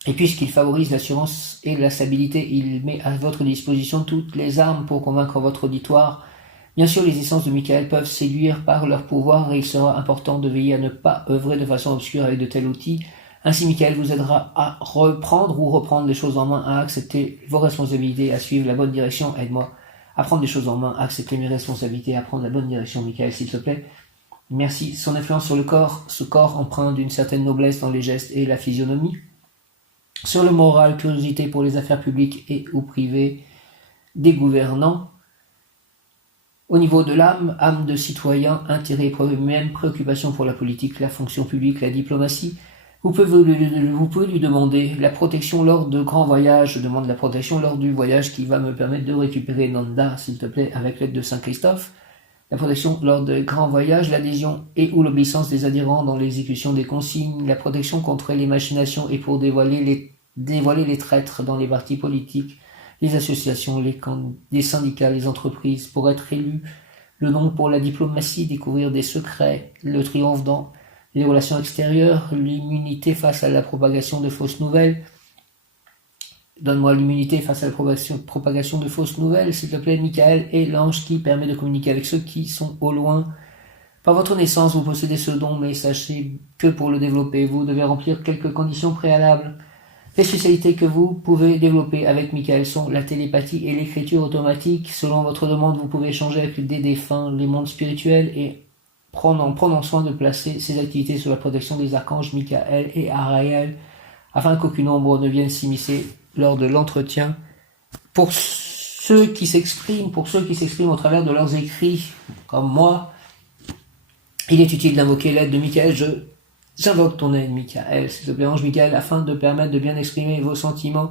Et puisqu'il favorise l'assurance et la stabilité, il met à votre disposition toutes les armes pour convaincre votre auditoire. Bien sûr, les essences de Michael peuvent séduire par leur pouvoir et il sera important de veiller à ne pas œuvrer de façon obscure avec de tels outils. Ainsi, Michael vous aidera à reprendre les choses en main, à accepter vos responsabilités, à suivre la bonne direction. Aide-moi à prendre les choses en main, à accepter mes responsabilités, à prendre la bonne direction, Michael, s'il te plaît. Merci. Son influence sur le corps, ce corps empreint d'une certaine noblesse dans les gestes et la physionomie. Sur le moral, curiosité pour les affaires publiques et ou privées des gouvernants. Au niveau de l'âme, âme de citoyen, intérêt, même préoccupation pour la politique, la fonction publique, la diplomatie. Vous pouvez lui demander la protection lors de grands voyages. Je demande la protection lors du voyage qui va me permettre de récupérer Nanda, s'il te plaît, avec l'aide de Saint Christophe. La protection lors de grands voyages, l'adhésion et ou l'obéissance des adhérents dans l'exécution des consignes. La protection contre les machinations et pour dévoiler les traîtres dans les partis politiques, les associations, les syndicats, les entreprises. Pour être élu, le nom pour la diplomatie, découvrir des secrets, le triomphe dans les relations extérieures, l'immunité face à la propagation de fausses nouvelles. Donne-moi l'immunité face à la propagation de fausses nouvelles, s'il te plaît, Michael, et l'ange qui permet de communiquer avec ceux qui sont au loin. Par votre naissance, vous possédez ce don, mais sachez que pour le développer, vous devez remplir quelques conditions préalables. Les spécialités que vous pouvez développer avec Michael sont la télépathie et l'écriture automatique. Selon votre demande, vous pouvez échanger avec des défunts, les mondes spirituels et prenant soin de placer ces activités sous la protection des archanges Michael et Ariel, afin qu'aucune ombre ne vienne s'immiscer lors de l'entretien. Pour ceux qui s'expriment au travers de leurs écrits, comme moi, il est utile d'invoquer l'aide de Michael. J'invoque ton aide, Michael, s'il te plaît, ange Michael, afin de permettre de bien exprimer vos sentiments.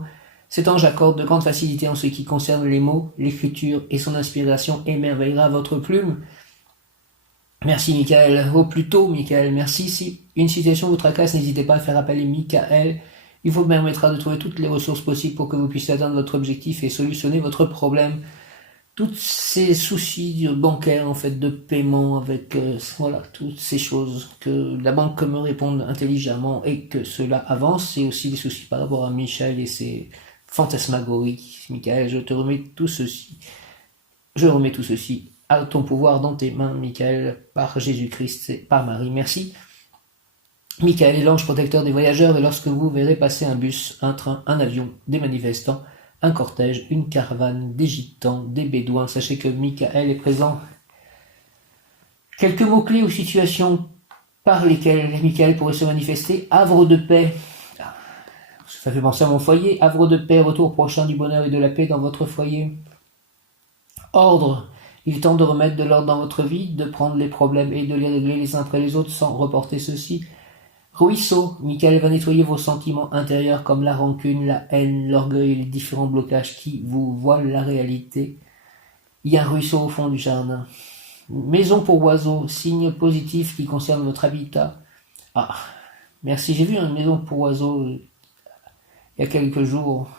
Cet ange accorde de grandes facilités en ce qui concerne les mots, l'écriture et son inspiration émerveillera votre plume. Merci, Michael. Au plus tôt, Michael. Merci. Si une situation vous tracasse, n'hésitez pas à faire appel à Michael. Il vous permettra de trouver toutes les ressources possibles pour que vous puissiez atteindre votre objectif et solutionner votre problème. Tous ces soucis bancaires, en fait, de paiement, avec toutes ces choses, que la banque me réponde intelligemment et que cela avance, et aussi des soucis par rapport à Michel et ses fantasmagories. Michael, je remets tout ceci à ton pouvoir dans tes mains, Michael, par Jésus-Christ et par Marie. Merci. Michael est l'ange protecteur des voyageurs, et lorsque vous verrez passer un bus, un train, un avion, des manifestants, un cortège, une caravane, des gitans, des bédouins, sachez que Michael est présent. Quelques mots-clés ou situations par lesquelles Michael pourrait se manifester. Havre de paix. Ça fait penser à mon foyer. Havre de paix, retour prochain du bonheur et de la paix dans votre foyer. Ordre. Il est temps de remettre de l'ordre dans votre vie, de prendre les problèmes et de les régler les uns après les autres sans reporter ceux-ci. Ruisseau, Michael va nettoyer vos sentiments intérieurs comme la rancune, la haine, l'orgueil et les différents blocages qui vous voilent la réalité. Il y a un ruisseau au fond du jardin. Maison pour oiseaux, signe positif qui concerne votre habitat. Ah, merci, j'ai vu une maison pour oiseaux il y a quelques jours.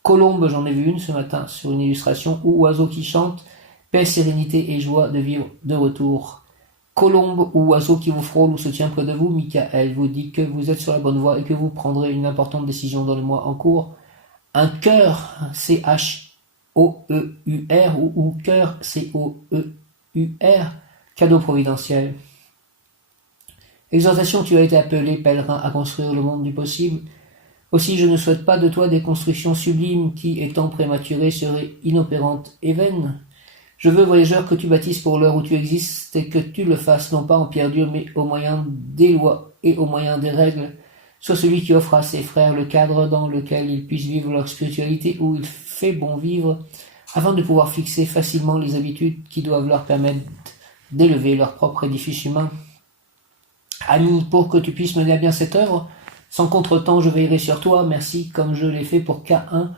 Colombe, j'en ai vu une ce matin sur une illustration, ou oiseau qui chante, paix, sérénité et joie de vivre de retour. Colombe ou oiseau qui vous frôle ou se tient près de vous, Michael vous dit que vous êtes sur la bonne voie et que vous prendrez une importante décision dans le mois en cours. Un cœur, C-H-O-E-U-R, ou cœur, C-O-E-U-R, cadeau providentiel. Exhortation, tu as été appelé, pèlerin, à construire le monde du possible. Aussi, je ne souhaite pas de toi des constructions sublimes qui, étant prématurées, seraient inopérantes et vaines. Je veux, voyageur, que tu bâtisses pour l'heure où tu existes et que tu le fasses non pas en pierre dure, mais au moyen des lois et au moyen des règles. Sois celui qui offre à ses frères le cadre dans lequel ils puissent vivre leur spiritualité, où il fait bon vivre, afin de pouvoir fixer facilement les habitudes qui doivent leur permettre d'élever leur propre édifice humain. Ami, pour que tu puisses mener à bien cette œuvre, sans contretemps, je veillerai sur toi, merci, comme je l'ai fait pour K1.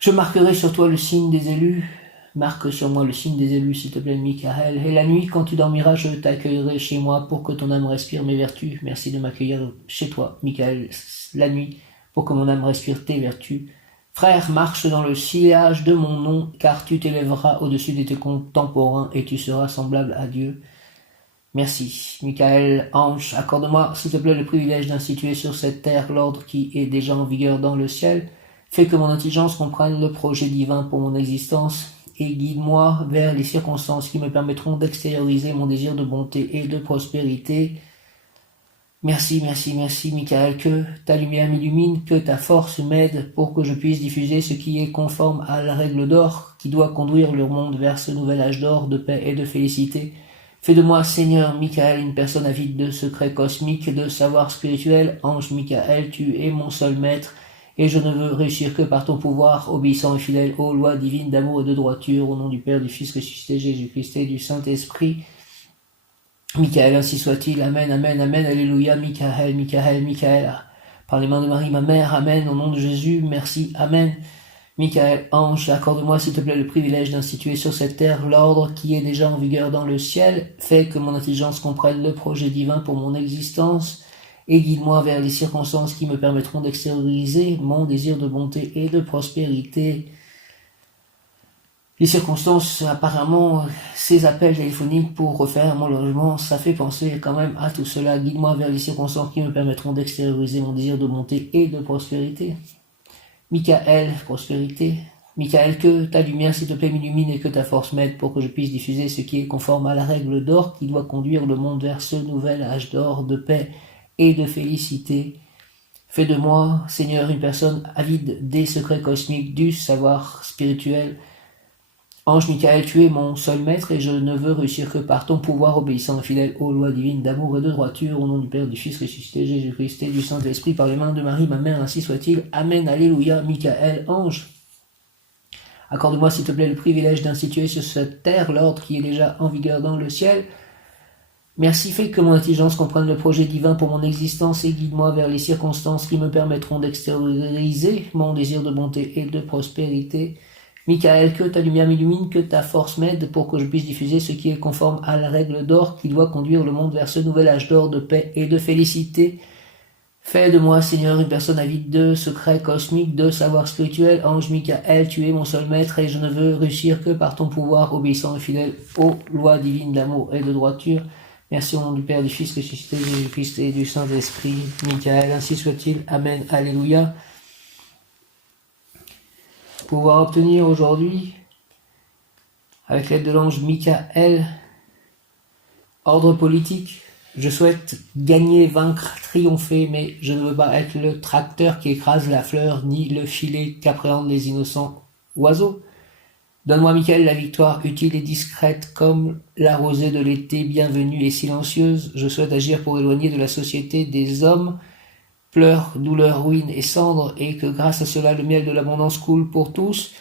Je marquerai sur toi le signe des élus. Marque sur moi le signe des élus, s'il te plaît, Michael. Et la nuit, quand tu dormiras, je t'accueillerai chez moi pour que ton âme respire mes vertus. Merci de m'accueillir chez toi, Michael, la nuit, pour que mon âme respire tes vertus. Frère, marche dans le sillage de mon nom, car tu t'élèveras au-dessus de tes contemporains et tu seras semblable à Dieu. Merci, Michael, ange, accorde-moi, s'il te plaît, le privilège d'instituer sur cette terre l'ordre qui est déjà en vigueur dans le ciel. Fais que mon intelligence comprenne le projet divin pour mon existence et guide-moi vers les circonstances qui me permettront d'extérioriser mon désir de bonté et de prospérité. Merci, merci, merci, Michael, que ta lumière m'illumine, que ta force m'aide pour que je puisse diffuser ce qui est conforme à la règle d'or qui doit conduire le monde vers ce nouvel âge d'or de paix et de félicité. Fais de moi, Seigneur Michael, une personne avide de secrets cosmiques, de savoir spirituel. Ange Michael, tu es mon seul maître, et je ne veux réussir que par ton pouvoir, obéissant et fidèle aux lois divines d'amour et de droiture, au nom du Père, du Fils ressuscité, Jésus-Christ et du Saint-Esprit. Michael, ainsi soit-il. Amen, amen, amen, alléluia. Michael, Michael, Michael. Par les mains de Marie, ma mère, amen, au nom de Jésus, merci, amen. Michael, ange, accorde-moi s'il te plaît le privilège d'instituer sur cette terre l'ordre qui est déjà en vigueur dans le ciel. Fais que mon intelligence comprenne le projet divin pour mon existence et guide-moi vers les circonstances qui me permettront d'extérioriser mon désir de bonté et de prospérité. Les circonstances, apparemment, ces appels téléphoniques pour refaire mon logement, ça fait penser quand même à tout cela. Guide-moi vers les circonstances qui me permettront d'extérioriser mon désir de bonté et de prospérité. Michael, prospérité. Michael, que ta lumière, s'il te plaît, m'illumine et que ta force m'aide pour que je puisse diffuser ce qui est conforme à la règle d'or qui doit conduire le monde vers ce nouvel âge d'or de paix et de félicité. Fais de moi, Seigneur, une personne avide des secrets cosmiques, du savoir spirituel. Ange Michael, tu es mon seul maître et je ne veux réussir que par ton pouvoir obéissant et fidèle aux lois divines d'amour et de droiture, au nom du Père, du Fils ressuscité, Jésus-Christ et du Saint-Esprit, par les mains de Marie, ma mère, ainsi soit-il. Amen, alléluia, Michael, ange. Accorde-moi, s'il te plaît, le privilège d'instituer sur cette terre l'ordre qui est déjà en vigueur dans le ciel. Merci, fais que mon intelligence comprenne le projet divin pour mon existence et guide-moi vers les circonstances qui me permettront d'extérioriser mon désir de bonté et de prospérité. Michael, que ta lumière m'illumine, que ta force m'aide pour que je puisse diffuser ce qui est conforme à la règle d'or qui doit conduire le monde vers ce nouvel âge d'or de paix et de félicité. Fais de moi, Seigneur, une personne avide de secrets cosmiques, de savoir spirituel. Ange Michael, tu es mon seul maître et je ne veux réussir que par ton pouvoir obéissant et fidèle aux lois divines d'amour et de droiture. Merci au nom du Père, du Fils ressuscité, Jésus-Christ et du Saint-Esprit. Michael, ainsi soit-il. Amen. Alléluia. Pouvoir obtenir aujourd'hui, avec l'aide de l'ange Michael, ordre politique. Je souhaite gagner, vaincre, triompher, mais je ne veux pas être le tracteur qui écrase la fleur, ni le filet qu'appréhendent les innocents oiseaux. Donne-moi, Michael, la victoire utile et discrète comme la rosée de l'été, bienvenue et silencieuse. Je souhaite agir pour éloigner de la société des hommes pleurs, douleurs, ruines et cendres, et que grâce à cela le miel de l'abondance coule pour tous.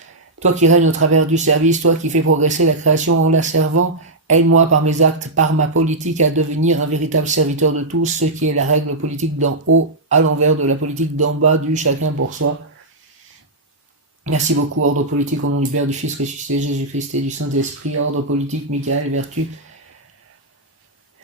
Toi qui règnes au travers du service, toi qui fais progresser la création en la servant, aide-moi par mes actes, par ma politique à devenir un véritable serviteur de tous, ce qui est la règle politique d'en haut à l'envers de la politique d'en bas, du chacun pour soi. Merci beaucoup, ordre politique, au nom du Père, du Fils ressuscité, Jésus-Christ et du Saint-Esprit. Ordre politique, Michael, vertu.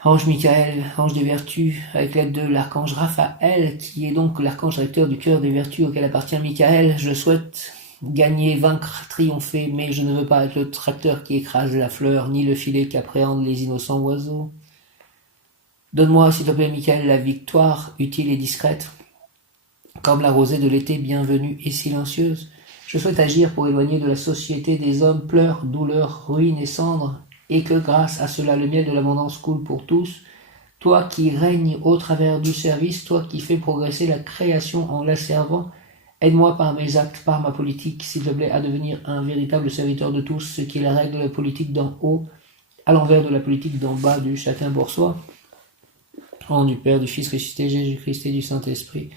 Ange Michael, ange des vertus, avec l'aide de l'archange Raphaël, qui est donc l'archange recteur du cœur des vertus auquel appartient Michael, je souhaite gagner, vaincre, triompher, mais je ne veux pas être le tracteur qui écrase la fleur, ni le filet qu'appréhendent les innocents oiseaux. Donne-moi, s'il te plaît, Michael, la victoire utile et discrète, comme la rosée de l'été bienvenue et silencieuse. Je souhaite agir pour éloigner de la société des hommes pleurs, douleurs, ruines et cendres, et que grâce à cela le miel de l'abondance coule pour tous. Toi qui règnes au travers du service, toi qui fais progresser la création en la servant, aide-moi par mes actes, par ma politique, s'il te plaît, à devenir un véritable serviteur de tous, ce qui est la règle politique d'en haut, à l'envers de la politique d'en bas, du chacun pour soi. Au nom du Père, du Fils ressuscité, Jésus-Christ et du Saint-Esprit.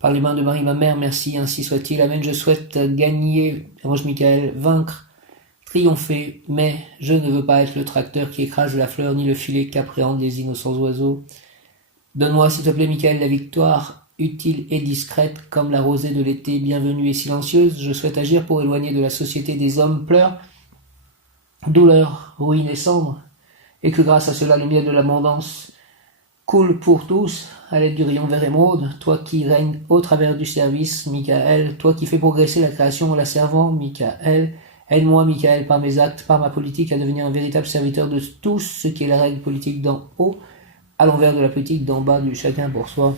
Par les mains de Marie, ma mère, merci, ainsi soit-il. Amen. Je souhaite gagner, ange Michael, vaincre, triompher, mais je ne veux pas être le tracteur qui écrase la fleur, ni le filet qu'appréhendent les innocents oiseaux. Donne-moi, s'il te plaît, Michael, la victoire utile et discrète, comme la rosée de l'été, bienvenue et silencieuse. Je souhaite agir pour éloigner de la société des hommes pleurs, douleurs, ruines et cendres, et que grâce à cela le miel de l'abondance coule pour tous, à l'aide du rayon vert émeraude, toi qui règnes au travers du service, Michael, toi qui fais progresser la création en la servant, Michael, aide-moi, Michael, par mes actes, par ma politique, à devenir un véritable serviteur de tous, ce qui est la règle politique d'en haut, à l'envers de la politique d'en bas, du chacun pour soi.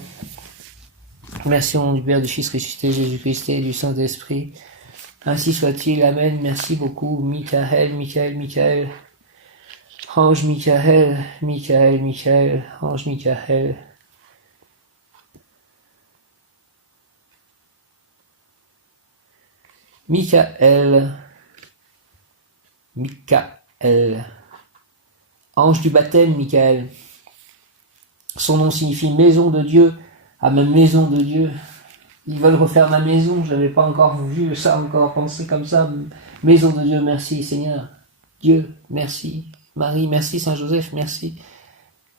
Merci au nom du Père, du Fils ressuscité, Jésus-Christ et du Saint-Esprit. Ainsi soit-il, Amen. Merci beaucoup, Michael, Michael, Michael. Ange Michael, Michael, Michael, ange Michael. Michael, Michael, ange du baptême, Michael. Son nom signifie maison de Dieu, à ma maison de Dieu. Ils veulent refaire ma maison, je n'avais pas encore vu ça, encore pensé comme ça. Maison de Dieu, merci Seigneur. Dieu, merci. Marie, merci. Saint Joseph, merci.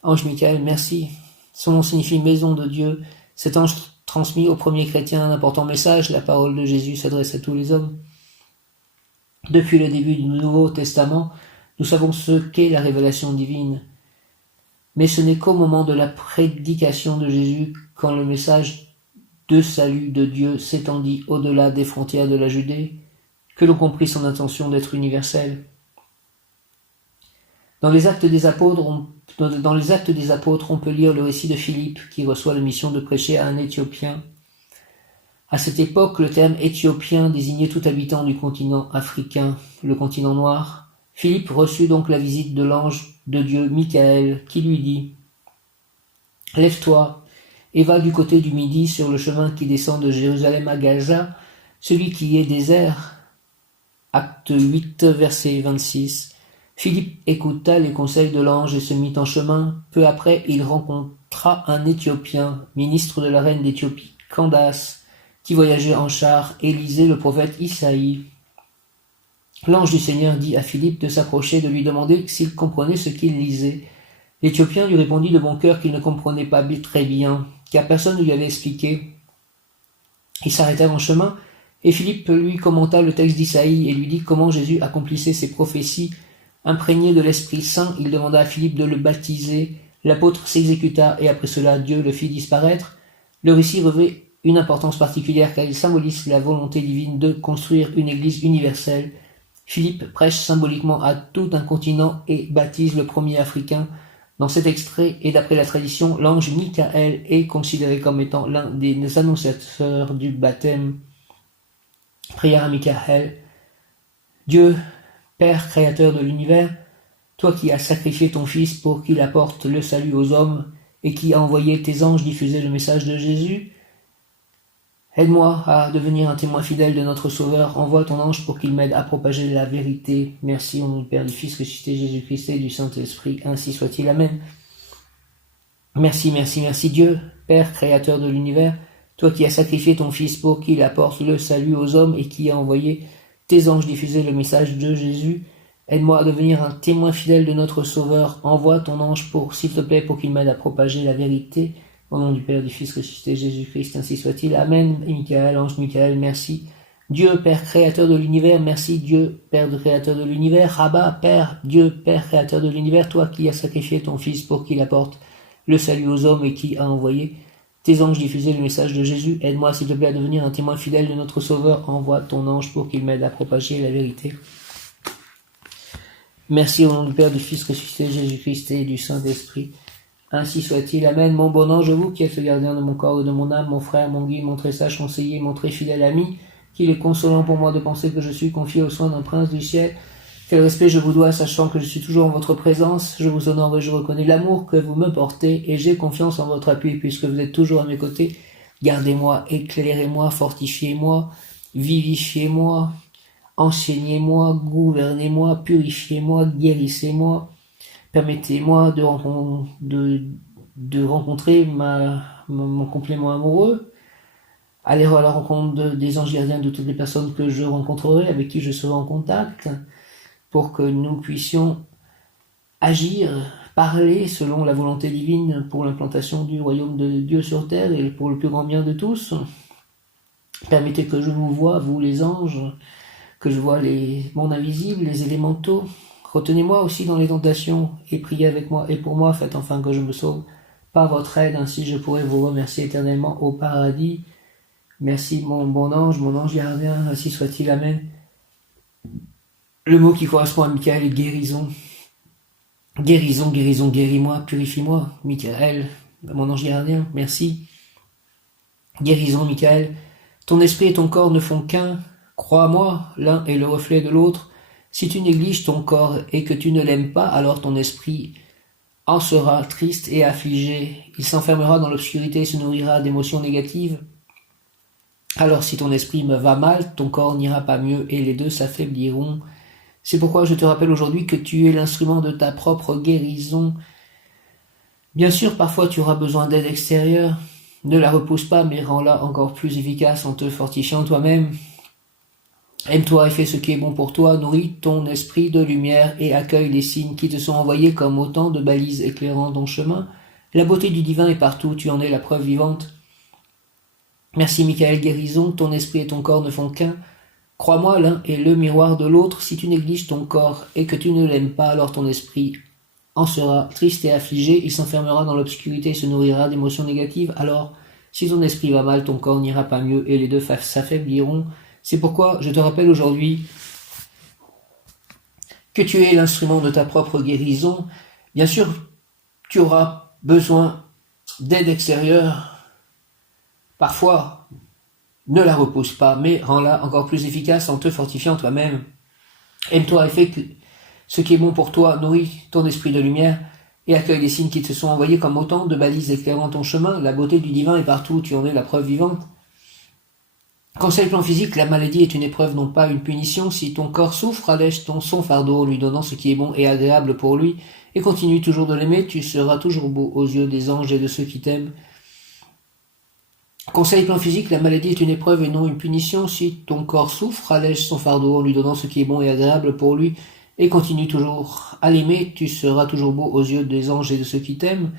Ange Michael, merci. Son nom signifie maison de Dieu. Cet ange transmis aux premiers chrétiens un important message. La parole de Jésus s'adresse à tous les hommes. Depuis le début du Nouveau Testament, nous savons ce qu'est la révélation divine. Mais ce n'est qu'au moment de la prédication de Jésus, quand le message de salut de Dieu s'étendit au-delà des frontières de la Judée, que l'on comprit son intention d'être universelle. Dans les actes des apôtres, on peut lire le récit de Philippe qui reçoit la mission de prêcher à un Éthiopien. À cette époque, le terme éthiopien désignait tout habitant du continent africain, le continent noir. Philippe reçut donc la visite de l'ange de Dieu Michael, qui lui dit « Lève-toi et va du côté du midi sur le chemin qui descend de Jérusalem à Gaza, celui qui est désert. » Acte 8, verset 26. Philippe écouta les conseils de l'ange et se mit en chemin. Peu après, il rencontra un Éthiopien, ministre de la reine d'Éthiopie, Candace, qui voyageait en char et lisait le prophète Isaïe. L'ange du Seigneur dit à Philippe de s'approcher, de lui demander s'il comprenait ce qu'il lisait. L'Éthiopien lui répondit de bon cœur qu'il ne comprenait pas très bien, car personne ne lui avait expliqué. Ils s'arrêtèrent en chemin, et Philippe lui commenta le texte d'Isaïe et lui dit comment Jésus accomplissait ses prophéties. Imprégné de l'Esprit Saint, il demanda à Philippe de le baptiser. L'apôtre s'exécuta, et après cela Dieu le fit disparaître. Le récit revêt une importance particulière car il symbolise la volonté divine de construire une église universelle. Philippe prêche symboliquement à tout un continent et baptise le premier Africain. Dans cet extrait, et d'après la tradition, l'ange Michael est considéré comme étant l'un des annonciateurs du baptême. Prière à Michael. Dieu, Père créateur de l'univers, toi qui as sacrifié ton Fils pour qu'il apporte le salut aux hommes et qui as envoyé tes anges diffuser le message de Jésus, aide-moi à devenir un témoin fidèle de notre Sauveur. Envoie ton ange pour qu'il m'aide à propager la vérité. Merci au nom du Père, du Fils ressuscité, Jésus-Christ et du Saint-Esprit. Ainsi soit-il. Amen. Merci, merci, merci Dieu, Père créateur de l'univers, toi qui as sacrifié ton Fils pour qu'il apporte le salut aux hommes et qui as envoyé tes anges diffuser le message de Jésus. Aide-moi à devenir un témoin fidèle de notre Sauveur. Envoie ton ange s'il te plaît, pour qu'il m'aide à propager la vérité. Au nom du Père, du Fils ressuscité, Jésus-Christ, ainsi soit-il. Amen. Et Michael, ange Michael, merci. Dieu, Père créateur de l'univers, merci Dieu, Père créateur de l'univers. Rabba, Père, Dieu, Père créateur de l'univers, toi qui as sacrifié ton Fils pour qu'il apporte le salut aux hommes et qui a envoyé tes anges diffuser le message de Jésus. Aide-moi, s'il te plaît, à devenir un témoin fidèle de notre Sauveur. Envoie ton ange pour qu'il m'aide à propager la vérité. Merci au nom du Père, du Fils ressuscité, Jésus-Christ et du Saint-Esprit. Ainsi soit-il. Amen. Mon bon ange, vous qui êtes le gardien de mon corps et de mon âme, mon frère, mon guide, mon très sage conseiller, mon très fidèle ami, qu'il est consolant pour moi de penser que je suis confié aux soins d'un prince du ciel. Quel respect je vous dois, sachant que je suis toujours en votre présence. Je vous honore et je reconnais l'amour que vous me portez, et j'ai confiance en votre appui, puisque vous êtes toujours à mes côtés. Gardez-moi, éclairez-moi, fortifiez-moi, vivifiez-moi, enseignez-moi, gouvernez-moi, purifiez-moi, guérissez-moi. Permettez-moi de rencontrer mon complément amoureux, aller à la rencontre des anges gardiens de toutes les personnes que je rencontrerai, avec qui je serai en contact, pour que nous puissions agir, parler selon la volonté divine pour l'implantation du royaume de Dieu sur terre et pour le plus grand bien de tous. Permettez que je vous voie, vous les anges, que je vois les mondes invisibles, les élémentaux. Retenez-moi aussi dans les tentations et priez avec moi et pour moi, faites enfin que je me sauve par votre aide, ainsi je pourrai vous remercier éternellement au paradis. Merci mon bon ange, mon ange gardien, ainsi soit-il. Amen. Le mot qui correspond à Michael est guérison. Guérison, guérison, guéris-moi, purifie-moi. Michael, mon ange gardien, merci. Guérison, Michael. Ton esprit et ton corps ne font qu'un. Crois-moi, l'un est le reflet de l'autre. Si tu négliges ton corps et que tu ne l'aimes pas, alors ton esprit en sera triste et affligé. Il s'enfermera dans l'obscurité et se nourrira d'émotions négatives. Alors si ton esprit me va mal, ton corps n'ira pas mieux et les deux s'affaibliront. C'est pourquoi je te rappelle aujourd'hui que tu es l'instrument de ta propre guérison. Bien sûr, parfois tu auras besoin d'aide extérieure. Ne la repousse pas, mais rends-la encore plus efficace en te fortifiant toi-même. Aime-toi et fais ce qui est bon pour toi, nourris ton esprit de lumière et accueille les signes qui te sont envoyés comme autant de balises éclairant ton chemin. La beauté du divin est partout, tu en es la preuve vivante. Merci Michael Guérison, ton esprit et ton corps ne font qu'un. Crois-moi, l'un est le miroir de l'autre. Si tu négliges ton corps et que tu ne l'aimes pas, alors ton esprit en sera triste et affligé, il s'enfermera dans l'obscurité et se nourrira d'émotions négatives. Alors, si ton esprit va mal, ton corps n'ira pas mieux et les deux s'affaibliront. C'est pourquoi je te rappelle aujourd'hui que tu es l'instrument de ta propre guérison. Bien sûr, tu auras besoin d'aide extérieure. Parfois, Ne la repousse pas, mais rends-la encore plus efficace en te fortifiant toi-même. Aime-toi et fais ce qui est bon pour toi, nourris ton esprit de lumière et accueille les signes qui te sont envoyés comme autant de balises éclairant ton chemin. La beauté du divin est partout où tu en es la preuve vivante. Conseil plan physique, la maladie est une épreuve, non pas une punition. Si ton corps souffre, allège son fardeau en lui donnant ce qui est bon et agréable pour lui, et continue toujours de l'aimer, tu seras toujours beau aux yeux des anges et de ceux qui t'aiment. Conseil plan physique, la maladie est une épreuve et non une punition. Si ton corps souffre, allège son fardeau en lui donnant ce qui est bon et agréable pour lui, et continue toujours à l'aimer, tu seras toujours beau aux yeux des anges et de ceux qui t'aiment.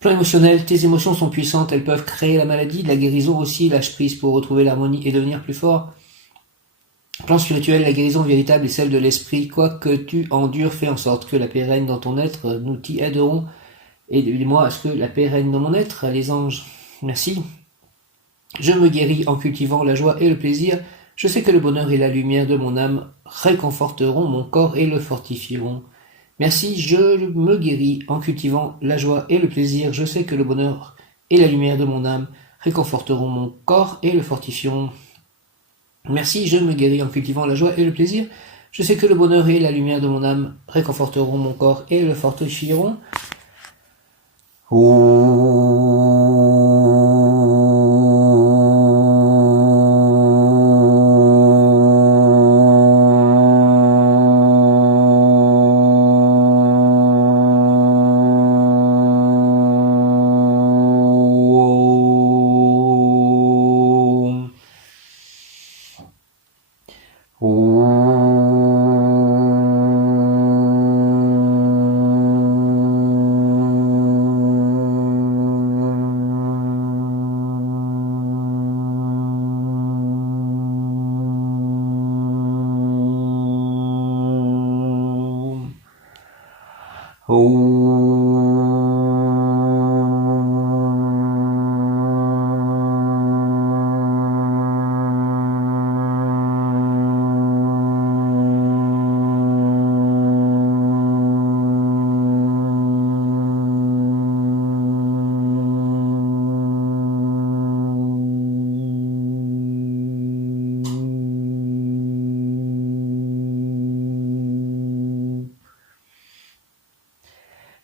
Plan émotionnel, tes émotions sont puissantes, elles peuvent créer la maladie, la guérison aussi, lâche prise pour retrouver l'harmonie et devenir plus fort. Plan spirituel, la guérison véritable est celle de l'esprit, quoi que tu endures, fais en sorte que la paix règne dans ton être, nous t'y aiderons, aide-moi à ce que la paix règne dans mon être, les anges, merci. Je me guéris en cultivant la joie et le plaisir, je sais que le bonheur et la lumière de mon âme réconforteront mon corps et le fortifieront. Merci, je me guéris en cultivant la joie et le plaisir. Je sais que le bonheur et la lumière de mon âme réconforteront mon corps et le fortifieront. Merci, je me guéris en cultivant la joie et le plaisir. Je sais que le bonheur et la lumière de mon âme réconforteront mon corps et le fortifieront.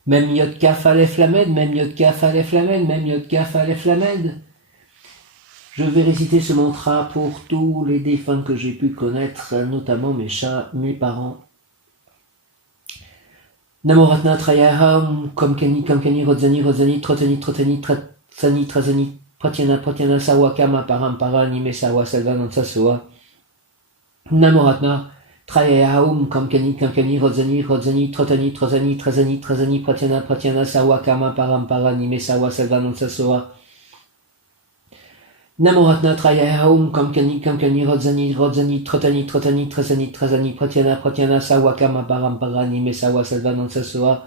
Même Yotka Falef Lamed, même Yotka Falef Lamed, même Yotka Falef Lamed. Je vais réciter ce mantra pour tous les défunts que j'ai pu connaître, notamment mes chats, mes parents. Namo Ratna Trayaham, Kamkani, Rodzani, Trotani, Trazani, Pratyana, Sawa, Kama, Parampara, Nime, Sawa, Salvanansa, Soa. Namo Ratna Trayaham, Kamkani, Rodzani, Trotani, Trazani, Pratyana, Sawa, Kama, Parampara, Nime, Sawa, Salvanansa, Soa. Namo Ratna Trayaham, Kamkani, Rodzani, Trotani, Trazani, Pratyana, Sawa, Kama, Parampara, Nime, Sawa, Salvanansa, Soa.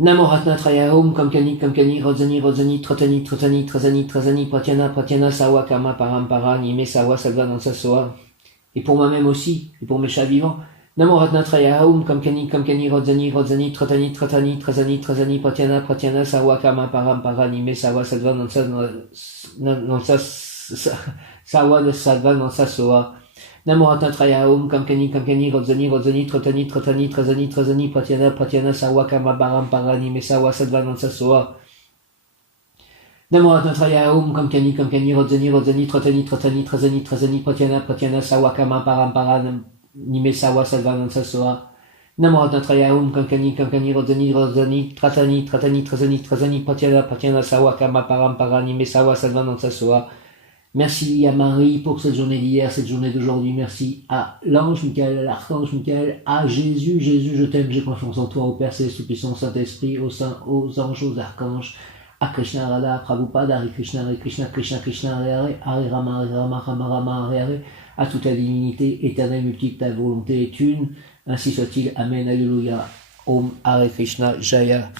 Namo Ratna Trayaham, Kamkani, Rodzani, Trotani, Trazani, Pratyana, Sawa, Kama, Parampara, Nime, Sawa, Salvanansa, Soa. Et pour moi-même aussi, et pour mes chats vivants. Namo Ratna Trayaham, Kamkani, Rodzani, Trotani, Trazani, Pratyana, Sawa, Kama, Parampara, Nime, Sawa, Salvanansa, Sawa, Salvanansa, Soa. Namo Ratna Trayaham, Kamkani, Rodzani, Trotani, Pratyana, Sawa, Kama, Parampara, Nime, Sawa, Salvanansa, Soa. Namo Ratna Trayaham, Kamkani, Rodzani, Trotani, Pratyana, Sawa, Kama, Parampara, Nime, Sawa, Salvanansa, Soa. Namo Ratna Trayaham, Kamkani, Rodzani, Trotani, Pratyana, Sawa, Kama, Parampara, Nime, Sawa, Salvanansa, Soa. Merci à Marie pour cette journée d'hier, cette journée d'aujourd'hui. Merci à l'ange Michael, à l'archange Michael, à Jésus. Jésus, je t'aime, j'ai confiance en toi, au Père Céleste, Tout-Puissant, Saint-Esprit, aux saints, aux anges, aux archanges, à Krishna, Radha, Prabhupada, Hare Krishna, Krishna, Hare Rama, Rama, Hare, à toute la divinité éternelle, multiple, ta volonté est une. Ainsi soit-il. Amen, Alléluia. Om Hare Krishna, Jaya.